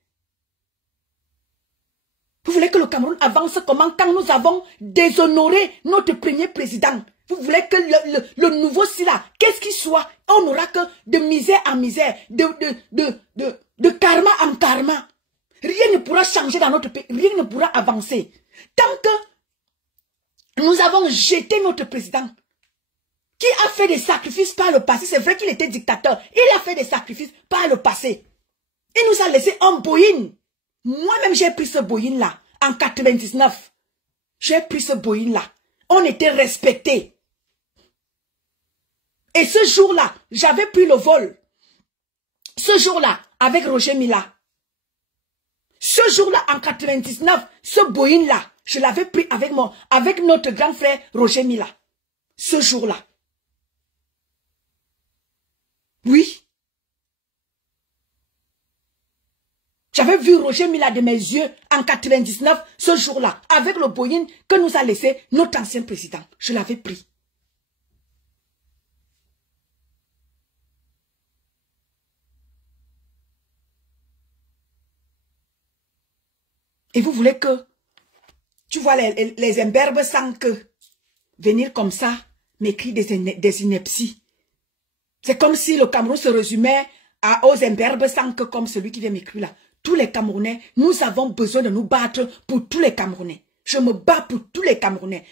Vous voulez que le Cameroun avance comment quand nous avons déshonoré notre premier président? Vous voulez que le nouveau Silla, qu'est-ce qu'il soit? On n'aura que de misère en misère, de karma en karma. Rien ne pourra changer dans notre pays, rien ne pourra avancer. Tant que nous avons jeté notre président, qui a fait des sacrifices par le passé, c'est vrai qu'il était dictateur, il a fait des sacrifices par le passé. Il nous a laissé un Boeing. Moi-même, j'ai pris ce Boeing-là en 99. J'ai pris ce Boeing-là. On était respectés. Et ce jour-là, j'avais pris le vol. Ce jour-là, avec Roger Mila. Ce jour-là, en 99, ce Boeing-là, je l'avais pris avec notre grand frère Roger Mila. Ce jour-là. Oui. J'avais vu Roger Mila de mes yeux en 99, ce jour-là, avec le Boeing que nous a laissé notre ancien président. Je l'avais pris. Et vous voulez que, tu vois les imberbes sans que, venir comme ça, m'écrire des inepties. C'est comme si le Cameroun se résumait aux imberbes sans que, comme celui qui vient m'écrire là. Tous les Camerounais, nous avons besoin de nous battre pour tous les Camerounais. Je me bats pour tous les Camerounais.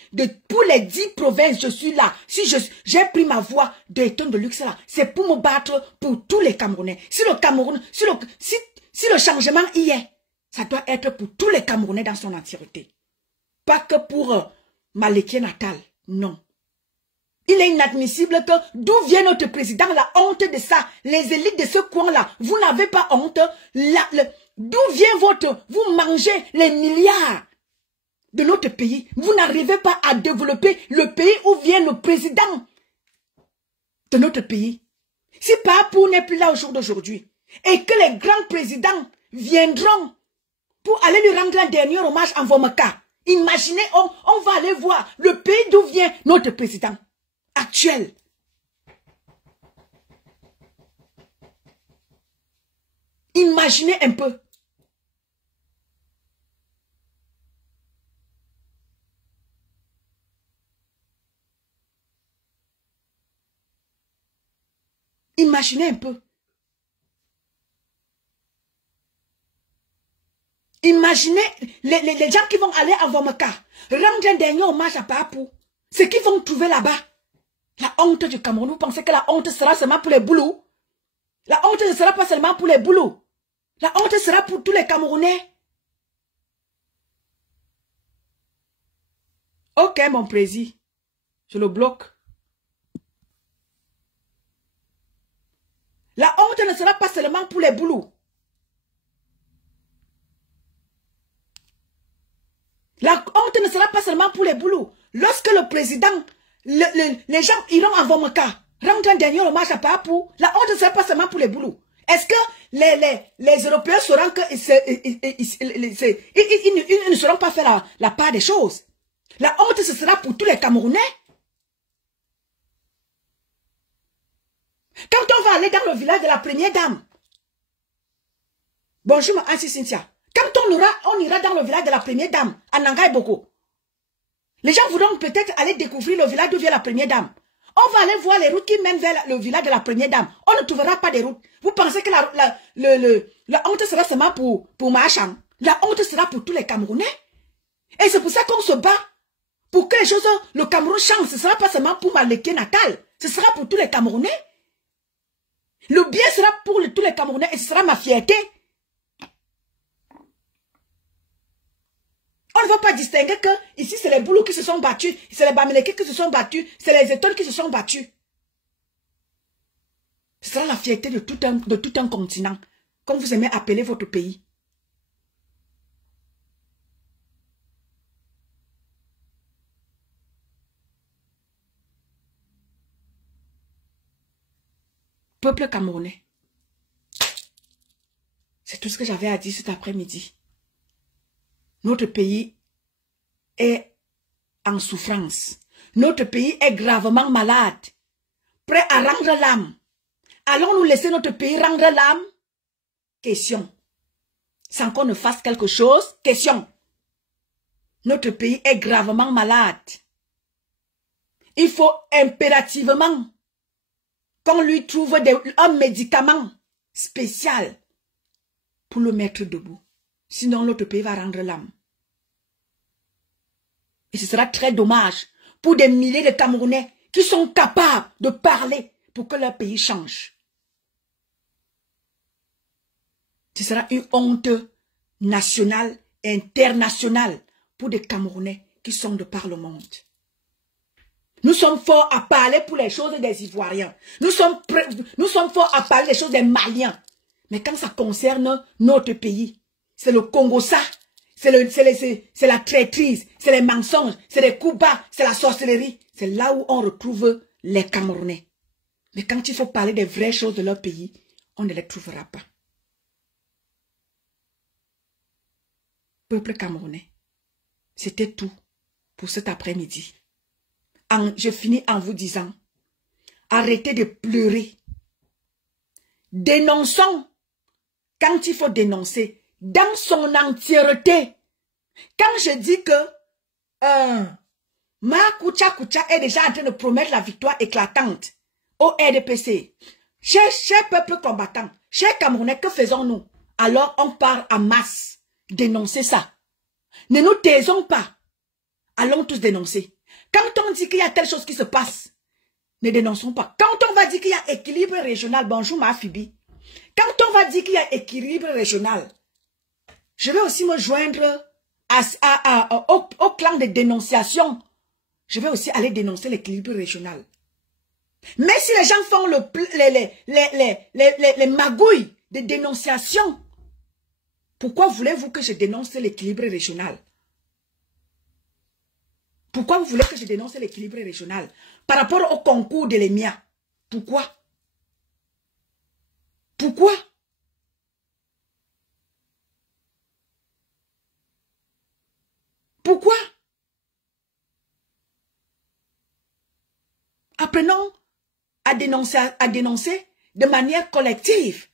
Pour les 10 provinces, je suis là. Si j'ai pris ma voix de Eton de Luxe là, c'est pour me battre pour tous les Camerounais. Si le Cameroun, si le changement y est, ça doit être pour tous les Camerounais dans son entièreté. Pas que pour Maleké Natal. Non. Il est inadmissible que d'où vient notre président, la honte de ça, les élites de ce coin-là, vous n'avez pas honte. D'où vient vous mangez les milliards de notre pays. Vous n'arrivez pas à développer le pays où vient le président de notre pays. Si Papou n'est plus là au jour d'aujourd'hui et que les grands présidents viendront pour aller lui rendre un dernier hommage en Vomaka, imaginez, on va aller voir le pays d'où vient notre président actuel. Imaginez un peu. Imaginez un peu. Imaginez les gens qui vont aller à Vomaka, rendre un dernier hommage à Papou. Ce qu'ils vont trouver là-bas. La honte du Cameroun. Vous pensez que la honte sera seulement pour les boulous? La honte ne sera pas seulement pour les boulous. La honte sera pour tous les Camerounais. Ok, mon président. Je le bloque. La honte ne sera pas seulement pour les boulous. La honte ne sera pas seulement pour les boulous. Lorsque le président, les gens iront à Vomaka, rendre un dernier hommage à Papou, la honte ne sera pas seulement pour les boulous. Est-ce que les Européens sauront que ils ne sauront pas faire la part des choses? La honte, ce sera pour tous les Camerounais. Quand on va aller dans le village de la première dame, bonjour, Ansi Cynthia. Quand on ira dans le village de la première dame, à Nangaï Boko, les gens voudront peut-être aller découvrir le village d'où vient la première dame. On va aller voir les routes qui mènent vers le village de la première dame. On ne trouvera pas des routes. Vous pensez que la honte sera seulement pour Mahacham? La honte sera pour tous les Camerounais. Et c'est pour ça qu'on se bat. Pour que les choses, le Cameroun change. Ce ne sera pas seulement pour Maleké Natal. Ce sera pour tous les Camerounais. Le bien sera pour tous les Camerounais et ce sera ma fierté. On ne va pas distinguer que ici c'est les Boulous qui se sont battus, c'est les Bamileke qui se sont battus, c'est les Étoiles qui se sont battus. Ce sera la fierté de tout un continent, comme vous aimez appeler votre pays. Peuple camerounais. C'est tout ce que j'avais à dire cet après-midi. Notre pays est en souffrance. Notre pays est gravement malade, prêt à rendre l'âme. Allons-nous laisser notre pays rendre l'âme? Question. Sans qu'on ne fasse quelque chose? Question. Notre pays est gravement malade. Il faut impérativement qu'on lui trouve un médicament spécial pour le mettre debout. Sinon, notre pays va rendre l'âme. Et ce sera très dommage pour des milliers de Camerounais qui sont capables de parler pour que leur pays change. Ce sera une honte nationale et internationale pour des Camerounais qui sont de par le monde. Nous sommes forts à parler pour les choses des Ivoiriens. Nous sommes forts à parler des choses des Maliens. Mais quand ça concerne notre pays, c'est le Congo ça. C'est la traîtrise, c'est les mensonges, c'est les coups bas, c'est la sorcellerie. C'est là où on retrouve les Camerounais. Mais quand il faut parler des vraies choses de leur pays, on ne les trouvera pas. Peuple camerounais, c'était tout pour cet après-midi. Je finis en vous disant, arrêtez de pleurer. Dénonçons quand il faut dénoncer, dans son entièreté. Quand je dis que Ma Koucha est déjà en train de promettre la victoire éclatante au RDPC. Chers peuples combattants, chers Camerounais, que faisons-nous? Alors on part en masse dénoncer ça. Ne nous taisons pas. Allons tous dénoncer. Quand on dit qu'il y a telle chose qui se passe, ne dénonçons pas. Quand on va dire qu'il y a équilibre régional, bonjour ma Phoebe. Quand on va dire qu'il y a équilibre régional, je vais aussi me joindre au clan de dénonciation. Je vais aussi aller dénoncer l'équilibre régional. Mais si les gens font les magouilles de dénonciation, pourquoi voulez-vous que je dénonce l'équilibre régional? Pourquoi vous voulez que je dénonce l'équilibre régional? Par rapport au concours de l'EMIA. Pourquoi? Pourquoi? Pourquoi? Apprenons à dénoncer de manière collective.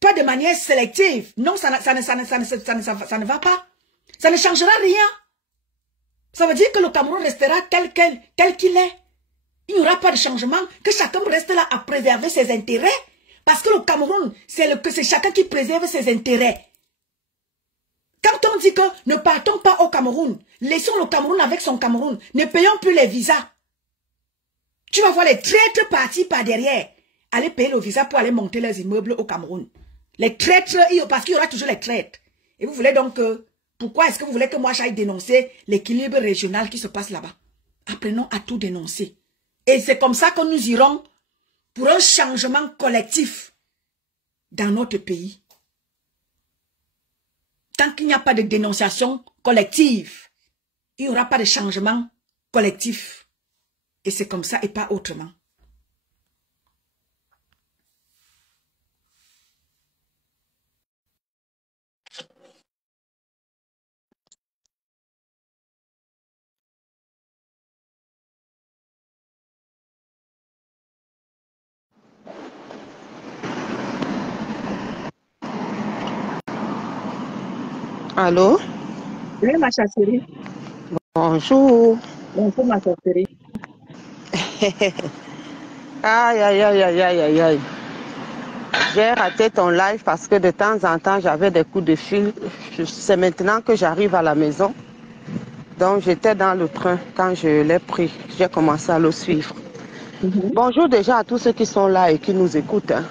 Pas de manière sélective. Non, ça ne va pas. Ça ne changera rien. Ça veut dire que le Cameroun restera tel qu'il est. Il n'y aura pas de changement. Que chacun reste là à préserver ses intérêts. Parce que le Cameroun, c'est chacun qui préserve ses intérêts. Quand on dit que ne partons pas au Cameroun, laissons le Cameroun avec son Cameroun, ne payons plus les visas. Tu vas voir les traîtres partir par derrière, aller payer le visa pour aller monter leurs immeubles au Cameroun. Les traîtres, parce qu'il y aura toujours les traîtres. Et vous voulez donc, pourquoi est-ce que vous voulez que moi j'aille dénoncer l'équilibre régional qui se passe là-bas? Apprenons à tout dénoncer. Et c'est comme ça que nous irons pour un changement collectif dans notre pays. Tant qu'il n'y a pas de dénonciation collective, il n'y aura pas de changement collectif. Et c'est comme ça et pas autrement. Allô? Oui, ma chérie. Bonjour. Bonjour, ma chérie. Aïe, aïe, aïe, aïe, aïe, aïe, aïe. J'ai raté ton live parce que de temps en temps, j'avais des coups de fil. C'est maintenant que j'arrive à la maison. Donc, j'étais dans le train quand je l'ai pris. J'ai commencé à le suivre. Bonjour déjà à tous ceux qui sont là et qui nous écoutent. Hein.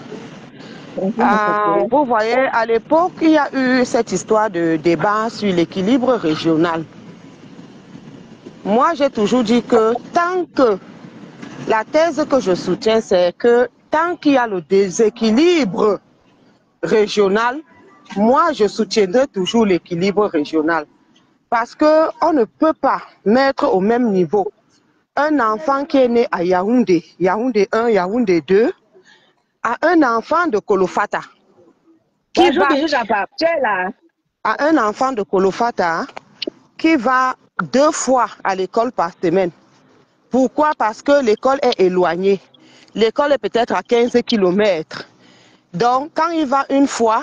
Vous voyez, à l'époque, il y a eu cette histoire de débat sur l'équilibre régional. Moi, j'ai toujours dit que tant que la thèse que je soutiens, c'est que tant qu'il y a le déséquilibre régional, moi, je soutiendrai toujours l'équilibre régional. Parce qu'on ne peut pas mettre au même niveau un enfant qui est né à Yaoundé, Yaoundé 1, Yaoundé 2, à un enfant de Kolofata. Bonjour, tu es là. À un enfant de Kolofata qui va 2 fois à l'école par semaine. Pourquoi? Parce que l'école est éloignée. L'école est peut-être à 15 km. Donc, quand il va une fois,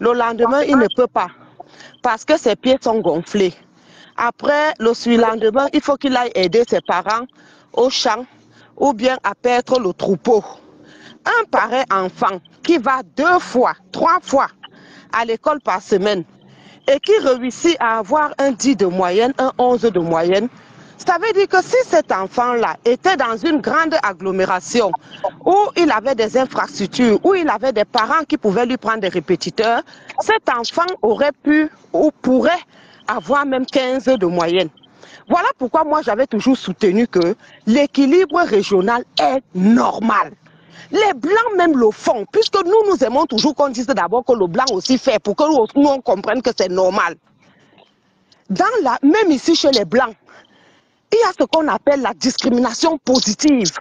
le lendemain, il ne peut pas. Parce que ses pieds sont gonflés. Après, le surlendemain, il faut qu'il aille aider ses parents au champ ou bien à perdre le troupeau. Un pareil enfant qui va 2 fois, 3 fois à l'école par semaine et qui réussit à avoir un 10 de moyenne, un 11 de moyenne, ça veut dire que si cet enfant-là était dans une grande agglomération où il avait des infrastructures, où il avait des parents qui pouvaient lui prendre des répétiteurs, cet enfant aurait pu ou pourrait avoir même 15 de moyenne. Voilà pourquoi moi j'avais toujours soutenu que l'équilibre régional est normal. Les blancs même le font, puisque nous aimons toujours qu'on dise d'abord que le blanc aussi fait, pour que nous on comprenne que c'est normal. Même ici chez les blancs, il y a ce qu'on appelle la discrimination positive.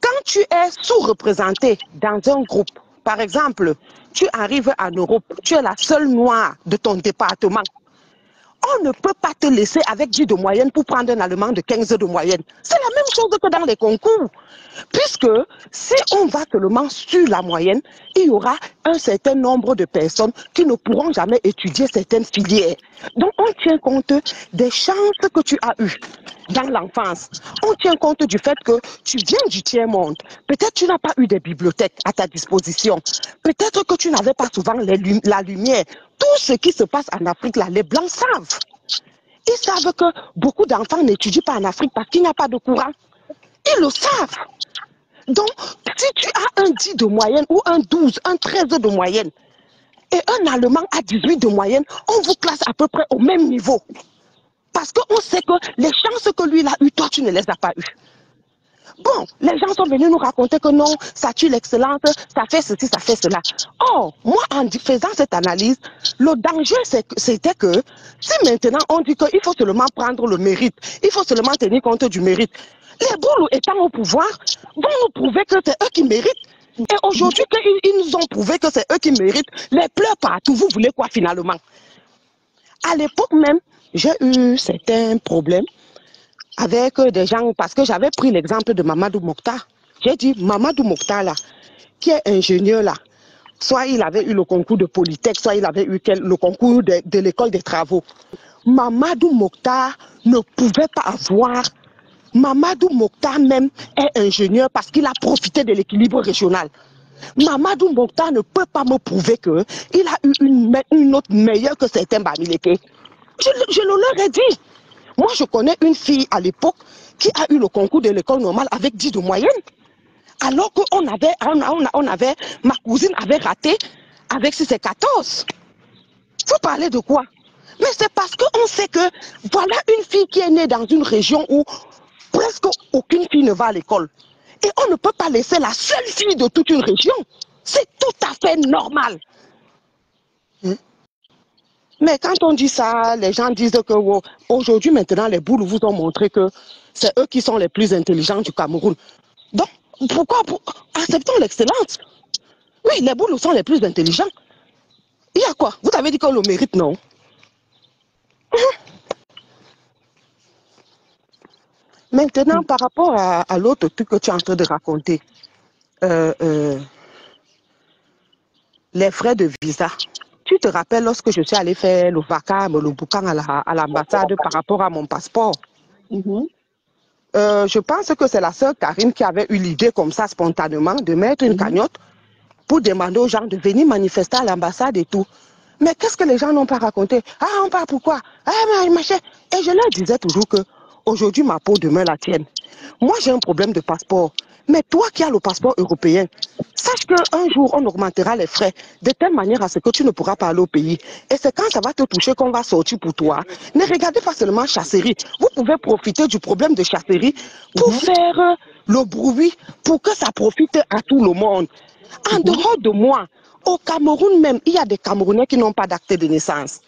Quand tu es sous-représenté dans un groupe, par exemple, tu arrives en Europe, tu es la seule noire de ton département, on ne peut pas te laisser avec 10 de moyenne pour prendre un allemand de 15 de moyenne. C'est la même chose que dans les concours. Puisque si on va seulement sur la moyenne, il y aura un certain nombre de personnes qui ne pourront jamais étudier certaines filières. Donc on tient compte des chances que tu as eues dans l'enfance. On tient compte du fait que tu viens du tiers-monde. Peut-être tu n'as pas eu des bibliothèques à ta disposition. Peut-être que tu n'avais pas souvent la lumière. Tout ce qui se passe en Afrique, là, les Blancs savent. Ils savent que beaucoup d'enfants n'étudient pas en Afrique parce qu'il n'y a pas de courant. Ils le savent. Donc, si tu as un 10 de moyenne ou un 12, un 13 de moyenne, et un Allemand à 18 de moyenne, on vous classe à peu près au même niveau. Parce qu'on sait que les chances que lui il a eues, toi tu ne les as pas eues. Bon, les gens sont venus nous raconter que non, ça tue l'excellence, ça fait ceci, ça fait cela. Or, moi, en faisant cette analyse, le danger, c'était que si maintenant on dit qu'il faut seulement prendre le mérite, il faut seulement tenir compte du mérite, les boulots étant au pouvoir vont nous prouver que c'est eux qui méritent. Et aujourd'hui, qu'ils nous ont prouvé que c'est eux qui méritent, les pleurs partout, vous voulez quoi finalement? À l'époque même, j'ai eu certains problèmes avec des gens, parce que j'avais pris l'exemple de Mamadou Mokhtar. J'ai dit, Mamadou Mokhtar, là, qui est ingénieur, là, soit il avait eu le concours de Polytech, soit il avait eu le concours de l'école des travaux. Mamadou Mokhtar ne pouvait pas avoir. Mamadou Mokhtar même est ingénieur parce qu'il a profité de l'équilibre régional. Mamadou Mokhtar ne peut pas me prouver qu'il a eu une note meilleure que certains Bamileke. Je le leur ai dit. Moi, je connais une fille à l'époque qui a eu le concours de l'école normale avec 10 de moyenne. Alors que ma cousine avait raté avec 6 et 14. Vous parlez de quoi? Mais c'est parce qu'on sait que voilà une fille qui est née dans une région où presque aucune fille ne va à l'école. Et on ne peut pas laisser la seule fille de toute une région. C'est tout à fait normal. Mais quand on dit ça, les gens disent que aujourd'hui, maintenant, les boules vous ont montré que c'est eux qui sont les plus intelligents du Cameroun. Donc, pourquoi acceptons l'excellence? Oui, les boules sont les plus intelligents. Il y a quoi? Vous avez dit qu'on le mérite, non? Maintenant, par rapport à l'autre truc que tu es en train de raconter, les frais de visa. Tu te rappelles lorsque je suis allée faire le vacam, le boucan à l'ambassade par rapport à mon passeport? Je pense que c'est la sœur Karine qui avait eu l'idée comme ça spontanément de mettre une cagnotte pour demander aux gens de venir manifester à l'ambassade et tout. Mais qu'est-ce que les gens n'ont pas raconté? Ah, on parle pourquoi? Ah, machin. Et je leur disais toujours que aujourd'hui ma peau, demain la tienne. Moi, j'ai un problème de passeport. Mais toi qui as le passeport européen, sache qu'un jour, on augmentera les frais de telle manière à ce que tu ne pourras pas aller au pays. Et c'est quand ça va te toucher qu'on va sortir pour toi. Ne regardez pas seulement chasserie. Vous pouvez profiter du problème de chasserie pour faire le bruit, pour que ça profite à tout le monde. En dehors de moi, au Cameroun même, il y a des Camerounais qui n'ont pas d'acte de naissance.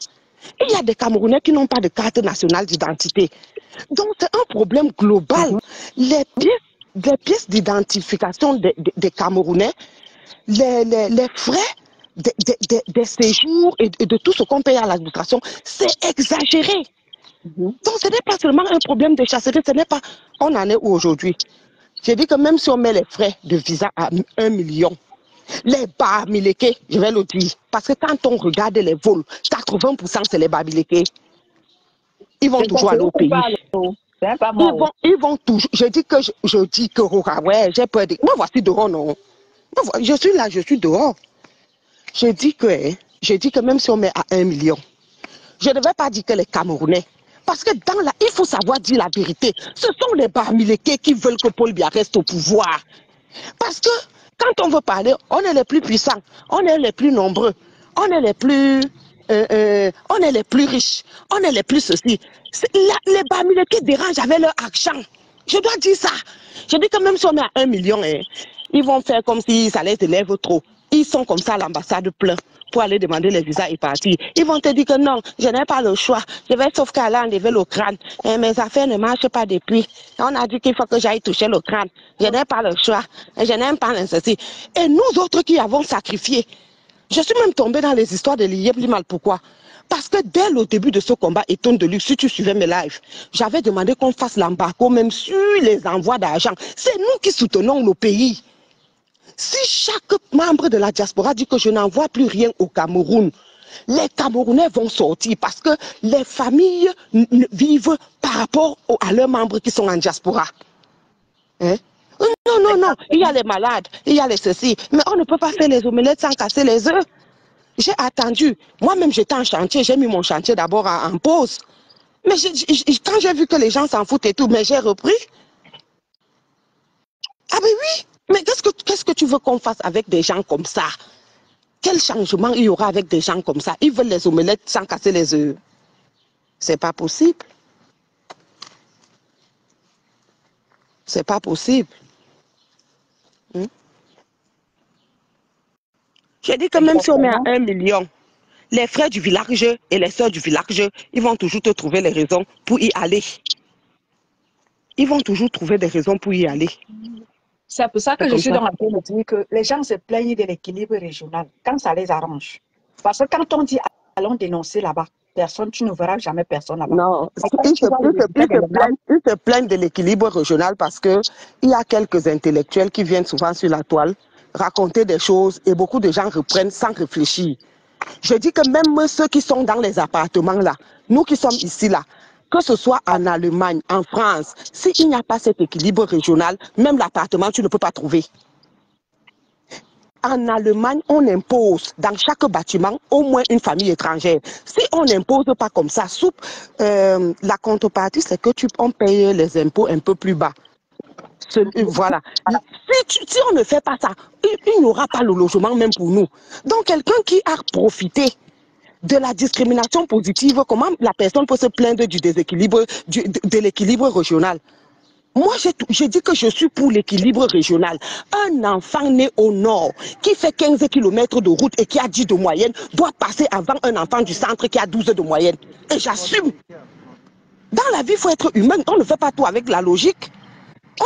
Il y a des Camerounais qui n'ont pas de carte nationale d'identité. Donc, c'est un problème global. Les pièces d'identification des Camerounais, les frais des séjours et de tout ce qu'on paye à l'administration, c'est exagéré. Donc, ce n'est pas seulement un problème de chasserie, ce n'est pas... On en est où aujourd'hui? J'ai dit que même si on met les frais de visa à 1 million, les Bamileke, je vais le dire, parce que quand on regarde les vols, 80% c'est les Bamileke. Ils vont toujours aller au pays. Ils vont toujours. Je dis que ouais, j'ai peur de. Moi, voici dehors, non. Je suis là, je suis dehors. Je dis que même si on met à 1 million, je ne vais pas dire que les Camerounais. Parce que il faut savoir dire la vérité. Ce sont les Bamileke qui veulent que Paul Biya reste au pouvoir. Parce que quand on veut parler, on est les plus puissants, on est les plus nombreux, on est les plus riches, on est les plus ceci. Les Bamileke dérangent avec leur argent. Je dois dire ça. Je dis que même si on est à 1 million, ils vont faire comme si ça les élève trop. Ils sont comme ça à l'ambassade plein pour aller demander les visas et partir. Ils vont te dire que non, je n'ai pas le choix. Je vais sauf qu'à aller enlever le crâne. Et mes affaires ne marchent pas depuis. On a dit qu'il faut que j'aille toucher le crâne. Je n'ai pas le choix. Et je n'aime pas ceci. Et nous autres qui avons sacrifié, je suis même tombée dans les histoires de l'Iéblimal. Pourquoi? Parce que dès le début de ce combat étonne de luxe, si tu suivais mes lives, j'avais demandé qu'on fasse l'embargo même sur les envois d'argent. C'est nous qui soutenons le pays. Si chaque membre de la diaspora dit que je n'envoie plus rien au Cameroun, les Camerounais vont sortir parce que les familles vivent par rapport à leurs membres qui sont en diaspora. Hein? Non, il y a les malades, il y a les ceci, mais on ne peut pas faire les omelettes sans casser les œufs. J'ai attendu, moi-même j'étais en chantier, j'ai mis mon chantier d'abord en pause. Mais quand j'ai vu que les gens s'en foutent et tout, mais j'ai repris. Ah ben oui, mais qu'est-ce que tu veux qu'on fasse avec des gens comme ça? Quel changement il y aura avec des gens comme ça? Ils veulent les omelettes sans casser les œufs. C'est pas possible. C'est pas possible. J'ai dit que même si on met à 1 million, les frères du village et les sœurs du village, ils vont toujours te trouver les raisons pour y aller. Ils vont toujours trouver des raisons pour y aller. C'est pour ça que je suis dans la train de dire que les gens se plaignent de l'équilibre régional quand ça les arrange. Parce que quand on dit allons dénoncer là-bas, tu ne verras jamais personne là-bas. Non, ils se plaignent de l'équilibre régional parce qu'il y a quelques intellectuels qui viennent souvent sur la toile raconter des choses et beaucoup de gens reprennent sans réfléchir. Je dis que même ceux qui sont dans les appartements là, nous qui sommes ici là, que ce soit en Allemagne, en France, s'il n'y a pas cet équilibre régional, même l'appartement, tu ne peux pas trouver. En Allemagne, on impose dans chaque bâtiment au moins une famille étrangère. Si on n'impose pas comme ça, la contrepartie, c'est que on paye les impôts un peu plus bas. Voilà. Si on ne fait pas ça, il n'y aura pas le logement même pour nous. Donc, quelqu'un qui a profité de la discrimination positive, comment la personne peut se plaindre du déséquilibre, de l'équilibre régional? Moi, j'ai dit que je suis pour l'équilibre régional. Un enfant né au nord qui fait 15 km de route et qui a 10 de moyenne doit passer avant un enfant du centre qui a 12 de moyenne. Et j'assume. Dans la vie, il faut être humain. On ne fait pas tout avec la logique.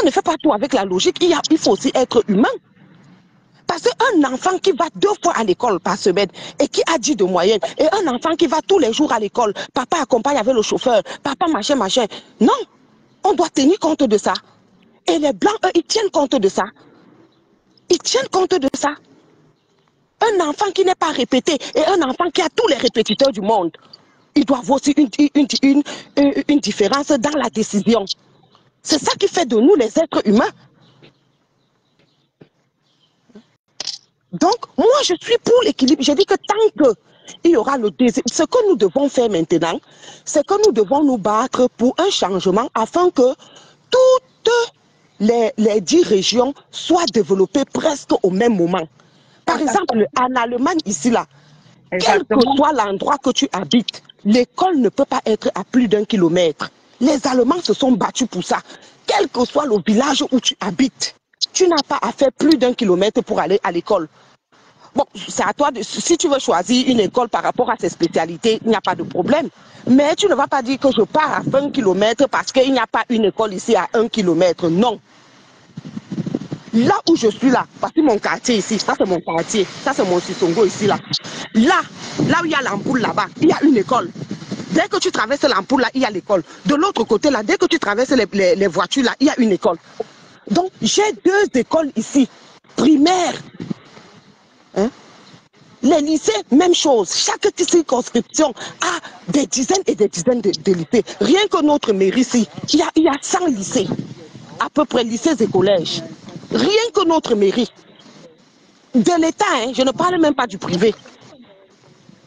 On ne fait pas tout avec la logique. Il faut aussi être humain. Parce qu'un enfant qui va 2 fois à l'école par semaine et qui a 10 de moyenne, et un enfant qui va tous les jours à l'école, papa accompagne avec le chauffeur, papa machin. Non, on doit tenir compte de ça. Et les Blancs, eux, ils tiennent compte de ça. Ils tiennent compte de ça. Un enfant qui n'est pas répété et un enfant qui a tous les répétiteurs du monde, ils doivent avoir aussi une différence dans la décision. C'est ça qui fait de nous les êtres humains. Donc, moi, je suis pour l'équilibre. Je dis que tant il y aura le désir. Ce que nous devons faire maintenant, c'est que nous devons nous battre pour un changement afin que toutes les 10 régions soient développées presque au même moment. Par exemple, en Allemagne, ici, là, quel que soit l'endroit que tu habites, l'école ne peut pas être à plus d'1 kilomètre. Les Allemands se sont battus pour ça. Quel que soit le village où tu habites, tu n'as pas à faire plus d'1 kilomètre pour aller à l'école. Bon, c'est à toi, si tu veux choisir une école par rapport à ses spécialités, il n'y a pas de problème. Mais tu ne vas pas dire que je pars à 20 km parce qu'il n'y a pas une école ici à 1 kilomètre. Non. Là où je suis là, parce que mon quartier ici, ça c'est mon quartier, ça c'est mon Sissongo ici là. Là où il y a l'ampoule là-bas, il y a une école. Dès que tu traverses l'ampoule là, il y a l'école. De l'autre côté là, dès que tu traverses les voitures là, il y a une école. Donc j'ai 2 écoles ici, primaires. Hein? Les lycées, même chose. Chaque circonscription a des dizaines et des dizaines de lycées. Rien que notre mairie ici, il y a 100 lycées, à peu près lycées et collèges. Rien que notre mairie. De l'État, hein, je ne parle même pas du privé.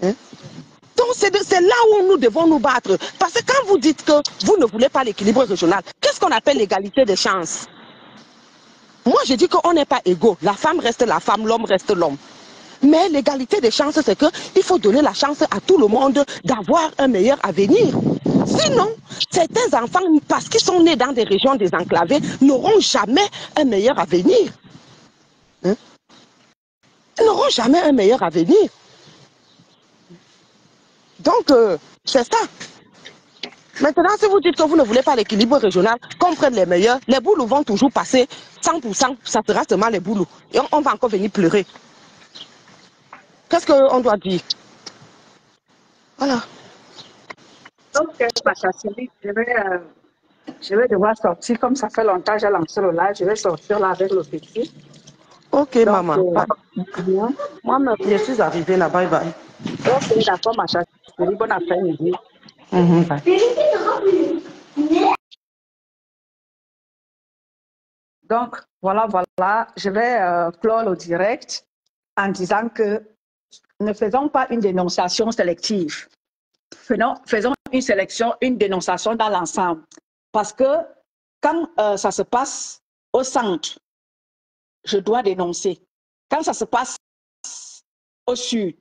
Hein? Donc c'est là où nous devons nous battre. Parce que quand vous dites que vous ne voulez pas l'équilibre régional, qu'est-ce qu'on appelle l'égalité des chances? Moi je dis qu'on n'est pas égaux. La femme reste la femme, l'homme reste l'homme. Mais l'égalité des chances, c'est qu'il faut donner la chance à tout le monde d'avoir un meilleur avenir. Sinon, certains enfants, parce qu'ils sont nés dans des régions désenclavées, n'auront jamais un meilleur avenir. Hein? Ils n'auront jamais un meilleur avenir. Donc, c'est ça. Maintenant, si vous dites que vous ne voulez pas l'équilibre régional, qu'on prenne les meilleurs, les boulous vont toujours passer 100%, ça sera seulement les boulous. Et on va encore venir pleurer. Qu'est-ce qu'on doit dire? Voilà. Donc, Macha Sylvie, je vais devoir sortir. Comme ça fait longtemps que j'ai lancé le live, je vais sortir là avec le petit. Ok, donc, maman. Moi, je suis arrivée là. Bye bye. Ok, d'accord, Macha Sylvie. Bon après-midi. Donc, voilà. Je vais clore le direct en disant que ne faisons pas une dénonciation sélective. Faisons une dénonciation dans l'ensemble. Parce que quand ça se passe au centre, je dois dénoncer. Quand ça se passe au sud,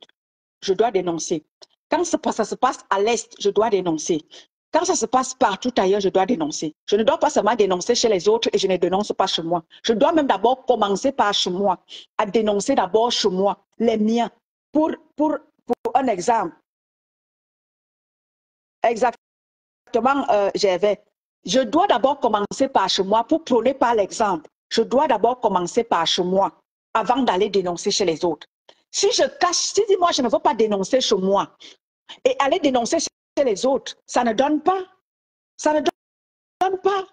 je dois dénoncer. Quand ça se passe à l'est, je dois dénoncer. Quand ça se passe partout ailleurs, je dois dénoncer. Je ne dois pas seulement dénoncer chez les autres et je ne dénonce pas chez moi. Je dois même d'abord commencer par chez moi, à dénoncer d'abord chez moi, les miens. Pour un exemple, exactement, je dois d'abord commencer par chez moi pour prôner par l'exemple. Je dois d'abord commencer par chez moi avant d'aller dénoncer chez les autres. Si je cache, si moi je ne veux pas dénoncer chez moi et aller dénoncer chez les autres, ça ne donne pas. Ça ne donne pas.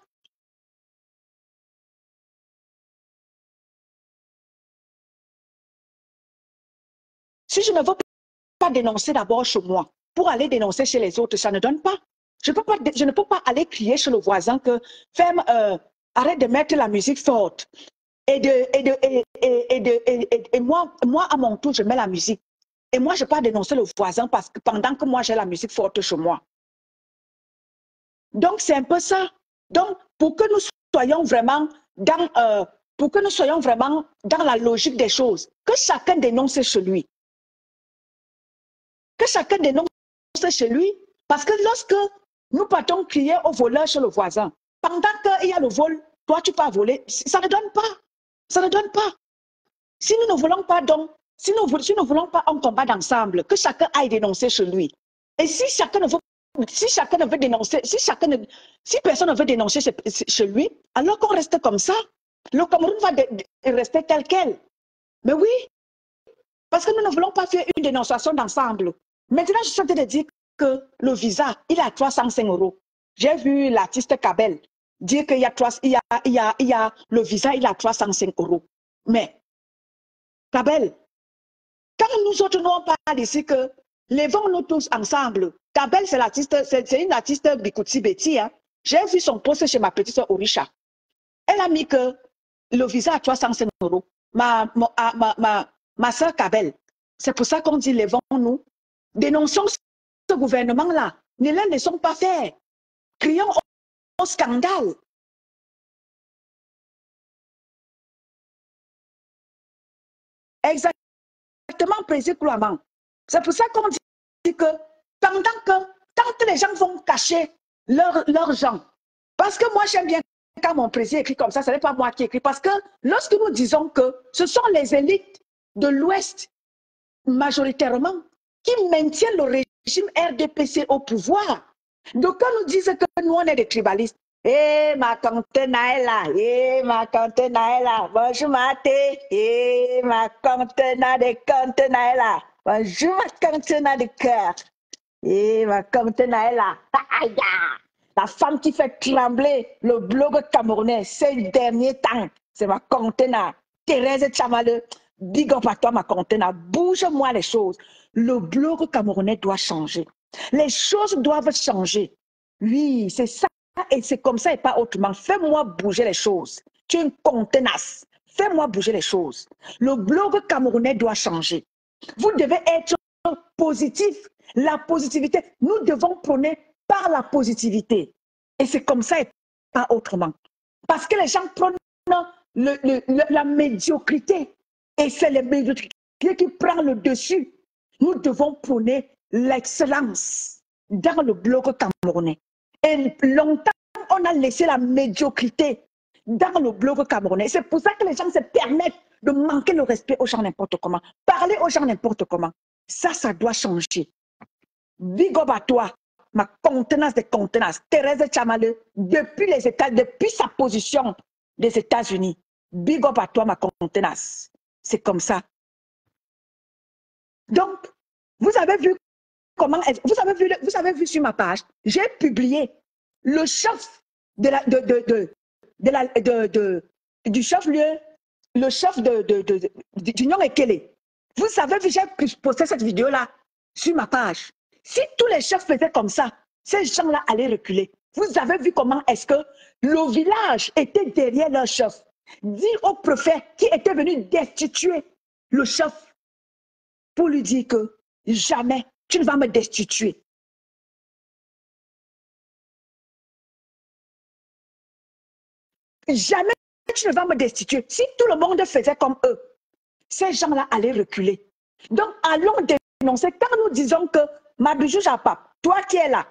Si je ne veux pas dénoncer d'abord chez moi pour aller dénoncer chez les autres, ça ne donne pas. Je ne peux pas aller crier chez le voisin que ferme, arrête de mettre la musique forte. Et moi, à mon tour, je mets la musique. Et moi, je ne peux pas dénoncer le voisin parce que pendant que moi, j'ai la musique forte chez moi. Donc, c'est un peu ça. Donc, pour que nous soyons vraiment dans la logique des choses, que chacun dénonce chez lui. Que chacun dénonce chez lui. Parce que lorsque nous partons crier au voleur chez le voisin, pendant qu'il y a le vol, toi, tu peux voler, ça ne donne pas. Ça ne donne pas. Si nous ne voulons pas donc, si nous ne voulons pas un combat d'ensemble, que chacun aille dénoncer chez lui. Et si chacun ne veut dénoncer, si personne ne veut dénoncer chez lui, alors qu'on reste comme ça, le Cameroun va rester tel quel. Mais oui, parce que nous ne voulons pas faire une dénonciation d'ensemble. Maintenant, je suis en train de dire que le visa, il est à 305 €. J'ai vu l'artiste Kabel dire qu'il y a le visa, il est à 305 €. Mais, Kabel, quand nous autres, nous on parle ici que levons-nous tous ensemble. Kabel, c'est une artiste Bikutsi Betty. Hein. J'ai vu son post chez ma petite soeur Orisha. Elle a mis que le visa à 305 €. Ma soeur Kabel, c'est pour ça qu'on dit levons-nous Dénonçons ce gouvernement-là. Ne les laissons pas faire. Crions au scandale. Exactement, président Kouaman. C'est pour ça qu'on dit que tant que les gens vont cacher leurs gens, parce que moi j'aime bien quand mon président écrit comme ça, ce n'est pas moi qui écris, parce que lorsque nous disons que ce sont les élites de l'Ouest majoritairement qui maintiennent le régime RDPC au pouvoir, donc quand nous disent que nous on est des tribalistes, eh ma tante Naëla, ma tante Naëla, bonjour ma thé, ma tante Naëla, bonjour ma tante de cœur, ma tante Naëla, la femme qui fait trembler le blog camerounais ces derniers temps, c'est ma contena, Thérèse Tchamale, big up à toi ma contena, bouge-moi les choses. Le blog camerounais doit changer. Les choses doivent changer. Oui, c'est ça et c'est comme ça et pas autrement. Fais-moi bouger les choses. Tu es une contenace. Fais-moi bouger les choses. Le blog camerounais doit changer. Vous devez être positif. La positivité, nous devons prôner par la positivité. Et c'est comme ça et pas autrement. Parce que les gens prennent la médiocrité. Et c'est la médiocrité qui prend le dessus. Nous devons prôner l'excellence dans le bloc camerounais. Et longtemps, on a laissé la médiocrité dans le bloc camerounais. C'est pour ça que les gens se permettent de manquer le respect aux gens n'importe comment. Parler aux gens n'importe comment. Ça doit changer. Big up à toi, ma contenance de contenance. Thérèse Tchamale, depuis sa position des États-Unis. Big up à toi, ma contenance. C'est comme ça. Donc, vous avez vu comment, vous avez vu sur ma page, j'ai publié le chef du chef-lieu, le chef d'Union Ekele. Vous savez, j'ai posté cette vidéo-là sur ma page. Si tous les chefs faisaient comme ça, ces gens-là allaient reculer. Vous avez vu comment est-ce que le village était derrière leur chef. Dire au préfet qui était venu destituer le chef pour lui dire que jamais tu ne vas me destituer. Jamais tu ne vas me destituer. Si tout le monde faisait comme eux, ces gens-là allaient reculer. Donc, allons dénoncer. Quand nous disons que ma bijou Japap, toi qui es là,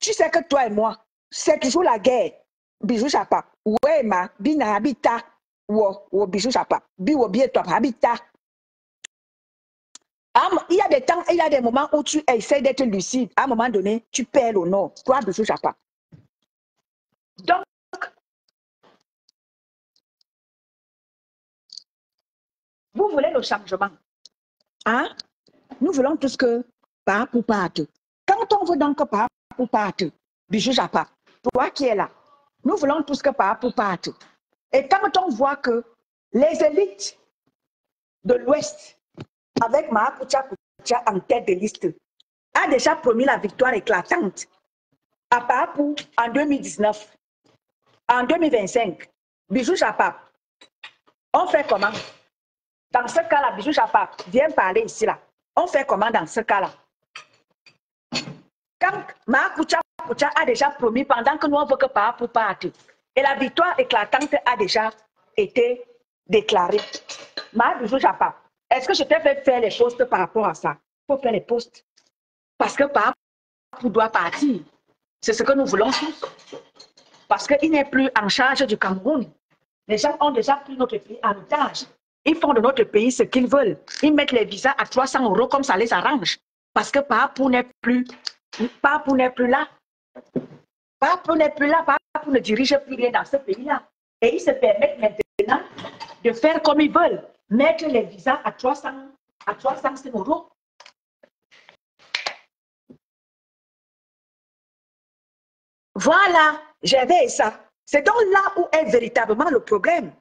tu sais que toi et moi, c'est toujours la guerre. Bijou Japap. Ouais, ma, bina habita. Ou bijou Japap. Bi ou bien toi, habita. Il y a des temps, il y a des moments où tu essaies d'être lucide. À un moment donné, tu perds le nord. Toi, bijou Japap. Donc, vous voulez le changement. Hein? Nous voulons tous que pas pour partout. Quand on veut donc pas pour partout, bijou Japap, toi qui es là, nous voulons tous que pas pour partout. Et quand on voit que les élites de l'Ouest, avec Mahapucha en tête de liste, a déjà promis la victoire éclatante à Papou en 2019, en 2025. Bijou Japap, on fait comment? Dans ce cas-là, Bijou Japap, viens parler ici là. On fait comment dans ce cas-là? Quand Mahapucha a déjà promis pendant que nous on veut que Papou parte, et la victoire éclatante a déjà été déclarée. Bijou Japap, est-ce que je t'ai fait faire les postes par rapport à ça? Il faut faire les postes. Parce que Papou doit partir. C'est ce que nous voulons tous. Parce qu'il n'est plus en charge du Cameroun. Les gens ont déjà pris notre pays en otage. Ils font de notre pays ce qu'ils veulent. Ils mettent les visas à 300 € comme ça les arrange. Parce que Papou n'est plus là. Papou n'est plus là. Papou ne dirige plus rien dans ce pays-là. Et ils se permettent maintenant de faire comme ils veulent. Mettre les visas à 300 €. Voilà, j'avais ça. C'est donc là où est véritablement le problème.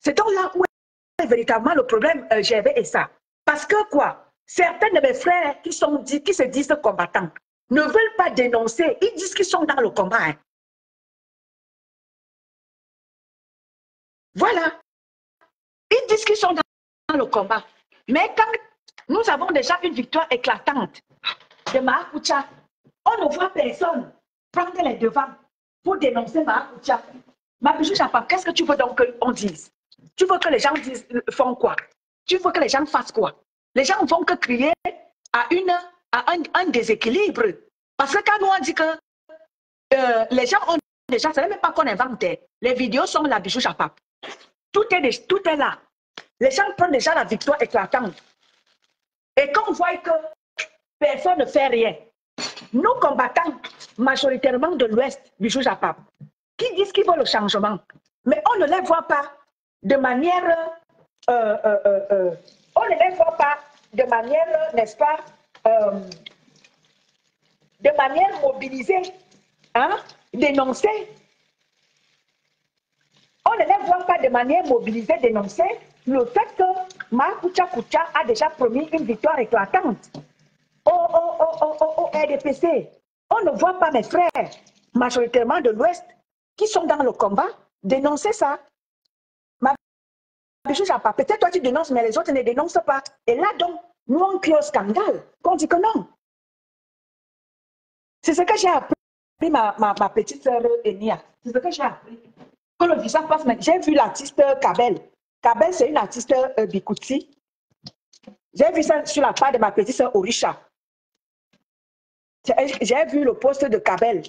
C'est donc là où est véritablement le problème, j'avais ça. Parce que quoi? Certains de mes frères qui se disent combattants ne veulent pas dénoncer. Ils disent qu'ils sont dans le combat. Hein. Voilà. Ils disent qu'ils sont dans le combat. Mais quand nous avons déjà une victoire éclatante de Maracuja, on ne voit personne prendre les devants pour dénoncer Maracuja. Ma Bijou Japap, qu'est-ce que tu veux donc qu'on dise? Tu veux que les gens font quoi? Tu veux que les gens fassent quoi? Les gens vont que crier à un déséquilibre. Parce que quand nous on dit que les gens ont déjà, ce n'est même pas qu'on inventait. Les vidéos sont là, Bijou Japap. Tout est là. Les gens prennent déjà la victoire éclatante. Et quand on voit que personne ne fait rien, nous combattants majoritairement de l'Ouest, Bijou Japap, qui disent qu'ils veulent le changement, mais on ne les voit pas de manière, on ne les voit pas de manière, n'est-ce pas, de manière mobilisée, hein, dénoncée. On ne les voit pas de manière mobilisée, dénoncée, le fait que Maracuja a déjà promis une victoire éclatante au RDPC. On ne voit pas mes frères, majoritairement de l'Ouest, qui sont dans le combat, dénoncer ça. Peut-être toi tu dénonces, mais les autres ne dénoncent pas. Et là donc, nous on crie au scandale, qu'on dit que non. C'est ce que j'ai appris, ma petite sœur Enia. C'est ce que j'ai appris. Quand le visa passe, j'ai vu l'artiste Kabel. Kabel, c'est une artiste Bikouti. J'ai vu ça sur la page de ma petite sœur Orisha. J'ai vu le post de Kabel.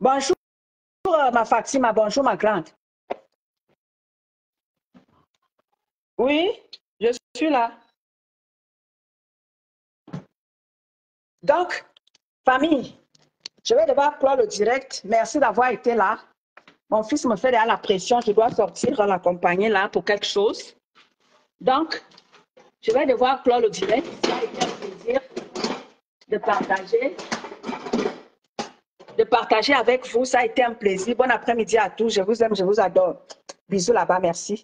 Bonjour ma Fatima, bonjour ma grande. Oui, je suis là. Donc, famille, je vais devoir clore le direct. Merci d'avoir été là. Mon fils me fait derrière la pression. Je dois sortir l'accompagner là pour quelque chose. Donc, je vais devoir clore le direct. Ça a été un plaisir de partager avec vous. Ça a été un plaisir. Bon après-midi à tous. Je vous aime, je vous adore. Bisous là-bas. Merci.